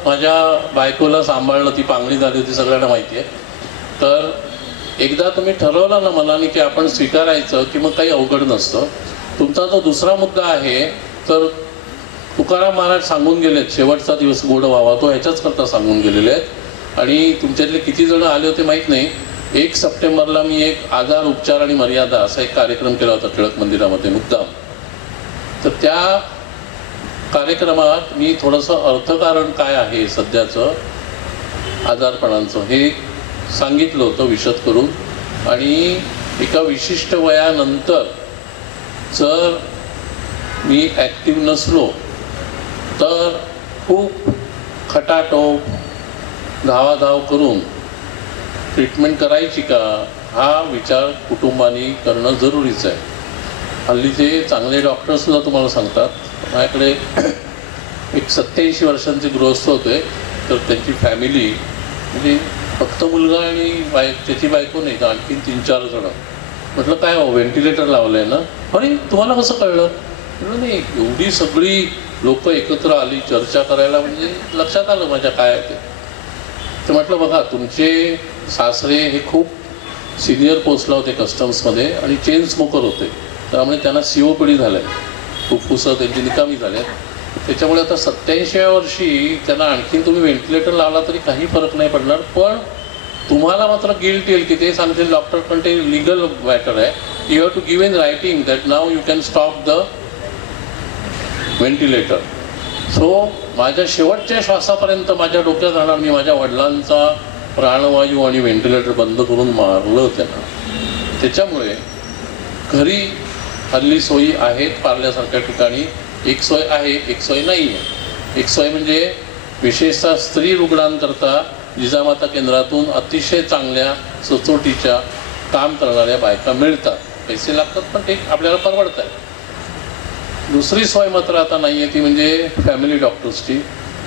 माझ्या बायकोला सांभाळलं. ती पांगणी झाली होती, सगळ्यांना माहिती आहे. तर एकदा तुम्ही ठरवलं ना मनाने की आपण स्वीकारायचं की मग काही अवघड नसतं. तुमचा जो दुसरा मुद्दा आहे, तर तुकाराम महाराज सांगून गेलेत शेवटचा दिवस गोड व्हावा, तो ह्याच्याच करता सांगून गेलेले आहेत. आणि तुमच्यातले किती जण आले होते माहीत नाही. 1 सप्टेंबरला मी एक आजार, उपचार आणि मर्यादा असा एक कार्यक्रम केला होता टिळक मंदिरामध्ये मुद्दाम. तर त्या कार्यक्रमात मी थोडंसं अर्थकारण काय आहे सध्याचं आजारपणांचं हे सांगितलं होतं विशद करून. आणि एका विशिष्ट वयानंतर जर मी ॲक्टिव्ह नसलो तर खूप खटाटोप धावाधाव करून ट्रीटमेंट करायची का, हा विचार कुटुंबाने करणं जरुरीचं आहे. हल्लीचे चांगले डॉक्टरसुद्धा तुम्हाला सांगतात. माझ्याकडे एक 87 वर्षांचे गृहस्थ होते, तर त्यांची फॅमिली म्हणजे फक्त मुलगा आणि त्याची बायको नाही, तर आणखीन 3-4 जण. म्हटलं काय हो, व्हेंटिलेटर लावलं आहे ना? अरे तुम्हाला कसं कळलं? म्हटलं नाही, एवढी सगळी लोक एकत्र आली चर्चा करायला, म्हणजे लक्षात आलं माझ्या काय आहे ते. तर म्हटलं बघा, तुमचे सासरे हे खूप सिनियर पोस्टला होते कस्टम्समध्ये आणि चेन स्मोकर होते, त्यामुळे त्यांना COPD झालं आहे, फुफ्फुसं त्यांची निकामी झाले. त्याच्यामुळे आता 87व्या वर्षी त्यांना आणखीन तुम्ही व्हेंटिलेटर लावला तरी काही फरक नाही पडणार. पण तुम्हाला मात्र गिल्ट येईल की ते सांगतील डॉक्टर, पण ते लिगल मॅटर आहे. You have to give in writing that now you can stop the ventilator. So माझ्या शेवटच्या श्वासापर्यंत माझ्या डोक्यात राहणार, मी माझ्या वडिलांचा प्राणवायू आणि व्हेंटिलेटर बंद करून मारलं त्यांना. त्याच्यामुळे घरी हल्ली सोयी आहेत पार्ल्यासारख्या ठिकाणी. एक सोय आहे, एक सोय नाही आहे. एक सोय म्हणजे विशेषतः स्त्री रुग्णांकरता जिजामाता केंद्रातून अतिशय चांगल्या सचोटीच्या काम करणाऱ्या बायका मिळतात. पैसे लागतात पण ते आपल्याला परवडत आहे. दुसरी सोय मात्र आता नाही आहे, ती म्हणजे फॅमिली डॉक्टर्सची.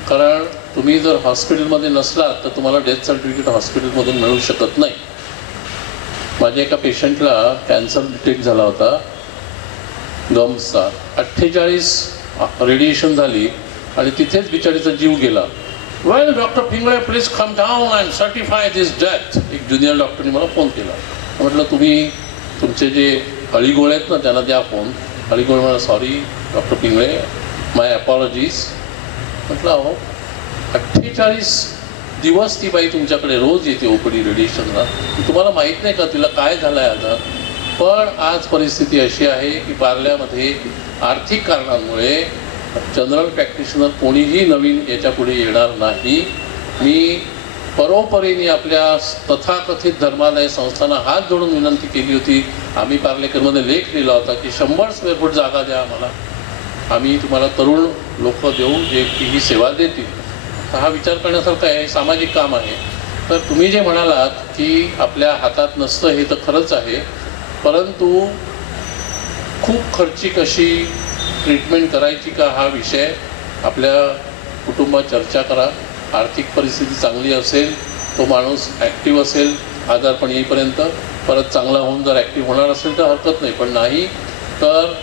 कारण तुम्ही जर हॉस्पिटलमध्ये नसलात तर तुम्हाला डेथ सर्टिफिकेट हॉस्पिटलमधून मिळू शकत नाही. माझ्या एका पेशंटला कॅन्सर डिटेक्ट झाला होता गम्सचा. 48 रेडिएशन झाली आणि तिथेच बिचारीचा जीव गेला. Well doctor Pingale please come down and certify this death. एक ज्युनियर डॉक्टरने मला फोन केला. म्हटलं तुम्ही तुमचे जे हळीगोळे आहेत ना त्यांना द्या फोन. हळीगोळे मला सॉरी डॉक्टर पिंगळे, माय अपॉलॉजीज. म्हटलं अहो 48 दिवस ती बाई तुमच्याकडे रोज येते OPD रेडिएशनला, तुम्हाला माहीत नाही का तिला काय झालं आहे आता? पण आज परिस्थिती अशी आहे की पार्ल्यामध्ये आर्थिक कारणांमुळे जनरल प्रॅक्टिशनर कोणीही नवीन याच्यापुढे येणार नाही. मी परोपरीने आपल्या तथाकथित धर्मादाय संस्थांना हात जोडून विनंती केली होती. आम्ही पार्लेकरमध्ये लेख लिहिला होता की 100 स्क्वेअर फूट जागा द्या आम्हाला, आम्ही तुम्हाला तरुण लोक देऊ जे की ही सेवा देतील. हा विचार करण्यासारखा आहे, सामाजिक काम आहे. तर तुम्ही जे म्हणालात की आपल्या हातात नसतं हे तर खरंच आहे, परंतु खूप खर्चिक अशी ट्रीटमेंट करायची का हा विषय आपल्या कुटुंबात चर्चा करा. आर्थिक परिस्थिती चांगली असेल, तो माणूस ॲक्टिव्ह असेल आजारपण येईपर्यंत, परत चांगला होऊन जर ॲक्टिव्ह होणार असेल तर हरकत नाही. पण नाही तर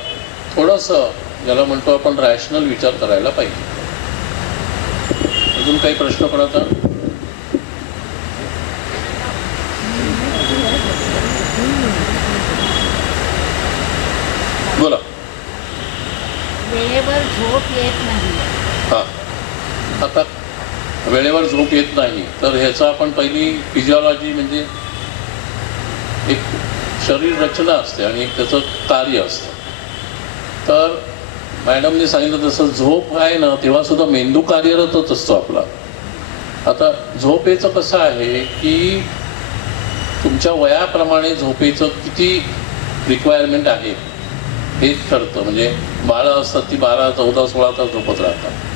थोडंसं ज्याला म्हणतो आपण रॅशनल विचार करायला पाहिजे. अजून काही प्रश्न पण आता? बोला. वेळेवर झोप येत नाही. हां, आता वेळेवर झोप येत नाही तर ह्याचं आपण पहिली फिजिओलॉजी म्हणजे एक शरीर रचना असते आणि एक त्याचं कार्य असतं. तर मॅडमने सांगितलं तसं झोप आहे ना तेव्हासुद्धा मेंदू कार्यरतच असतो आपला. आता झोपेचं कसं आहे की तुमच्या वयाप्रमाणे झोपेचं किती रिक्वायरमेंट आहे हे ठरतं. म्हणजे बाळं असतात ती 12, 14, 16 तास झोपत राहतात.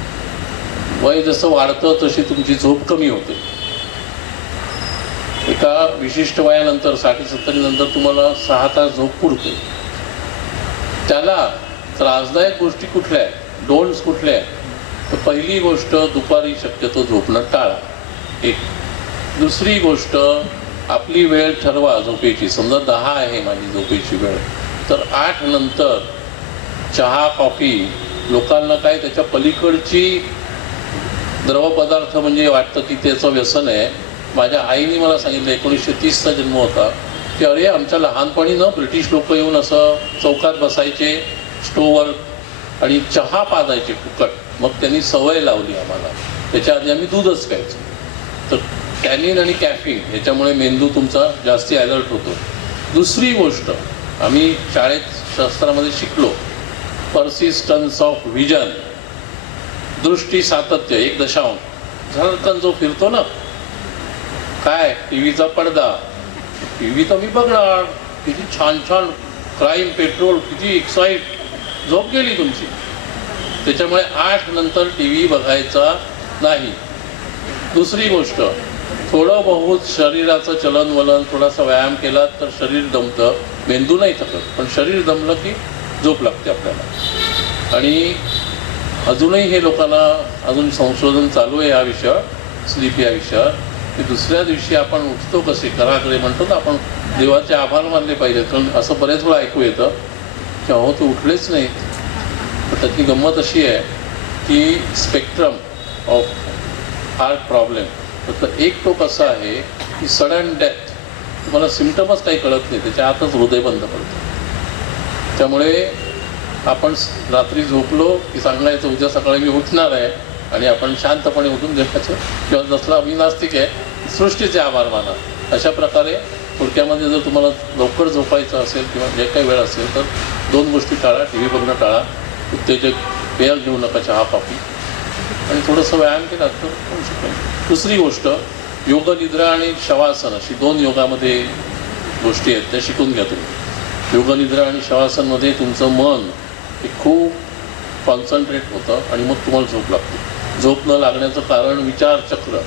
वय जसं वाढतं तशी तुमची झोप कमी होते. एका विशिष्ट वयानंतर 60-70 नंतर तुम्हाला 6 तास झोप पुरते. त्याला त्रासदायक गोष्टी कुठल्या आहेत, डोंट्स कुठल्या आहेत? तर पहिली गोष्ट दुपारी शक्यतो झोपणं टाळा. एक. दुसरी गोष्ट आपली वेळ ठरवा झोपेची. समजा 10 आहे माझी झोपेची वेळ, तर 8 नंतर चहा कॉफी लोकांना काय त्याच्या पलीकडची द्रवपदार्थ म्हणजे वाटतं की त्याचं व्यसन आहे. माझ्या आईने मला सांगितलं 1930चा जन्म होता की अरे आमच्या लहानपणी ना ब्रिटिश लोक येऊन असं चौकात बसायचे स्टोवर आणि चहा पाजायचे फुकट. मग त्यांनी सवय लावली आम्हाला. त्याच्या आधी आम्ही दूधच प्यायचो. तर टॅनिन आणि कॅफिन याच्यामुळे मेंदू तुमचा जास्ती अलर्ट होतो. दुसरी गोष्ट आम्ही शाळेत शास्त्रामध्ये शिकलो, पर्सिस्टन्स ऑफ विजन, दृष्टी सातत्य, 1 दशांश. झळकन जो फिरतो ना, काय टीव्हीचा पडदा, टीव्ही तर मी बघणार, किती छान छान क्राईम पेट्रोल, किती एक्साईट, झोप गेली तुमची. त्याच्यामुळे 8 नंतर टीव्ही बघायचा नाही. दुसरी गोष्ट, थोडं बहुत शरीराचं चलनवलन, थोडासा व्यायाम केला तर शरीर दमतं, मेंदू नाही थकत, पण शरीर दमलं की झोप लागते आपल्याला. आणि अजूनही हे लोकांना अजून संशोधन चालू आहे या विषयावर, स्लीप या विषयावर, की दुसऱ्या दिवशी आपण उठतो कसे, घराकडे म्हणतो ना आपण, देवाचे आभार मानले पाहिजेत. कारण असं बरेच वेळा ऐकू येतं की अहो ते उठलेच नाहीत. तर त्याची गंमत अशी आहे की स्पेक्ट्रम ऑफ हार्ट प्रॉब्लेम, तर एक टोक असं आहे की सडन डेथ, तुम्हाला सिम्टमच काही कळत नाही, त्याच्या आतच हृदय बंद पडतं. त्यामुळे आपण रात्री झोपलो की सांगायचं उद्या सकाळी मी उठणार आहे, आणि आपण शांतपणे उठून देवाचं, किंवा जसला मी नास्तिक आहे, सृष्टीचे आभार माना. अशा प्रकारे थोडक्यामध्ये जर तुम्हाला लवकर झोपायचं असेल किंवा जे काही वेळ असेल तर 2 गोष्टी टाळा. टी व्ही बघणं टाळा, उत्तेजक पेय घेऊ नका, चहा कॉफी, आणि थोडंसं व्यायाम केला तर होऊ शकेल. दुसरी गोष्ट, योग निद्रा आणि शवासन अशी 2 योगामध्ये गोष्टी आहेत, त्या शिकून घ्या तुम्ही. योग निद्रा आणि शवासनमध्ये तुमचं मन हे खूप कॉन्सन्ट्रेट होतं आणि मग तुम्हाला झोप लागते. झोप न लागण्याचं कारण विचारचक्र,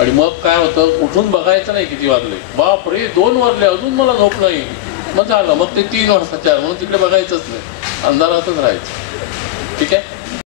आणि मग काय होतं, उठून बघायचं नाही किती वाजले, बाप रे 2 वाजले अजून मला झोप नाही, मग झालं, मग ते 3 वाजता 4, म्हणून तिकडे बघायचंच नाही, अंधारातच राहायचं. ठीक आहे.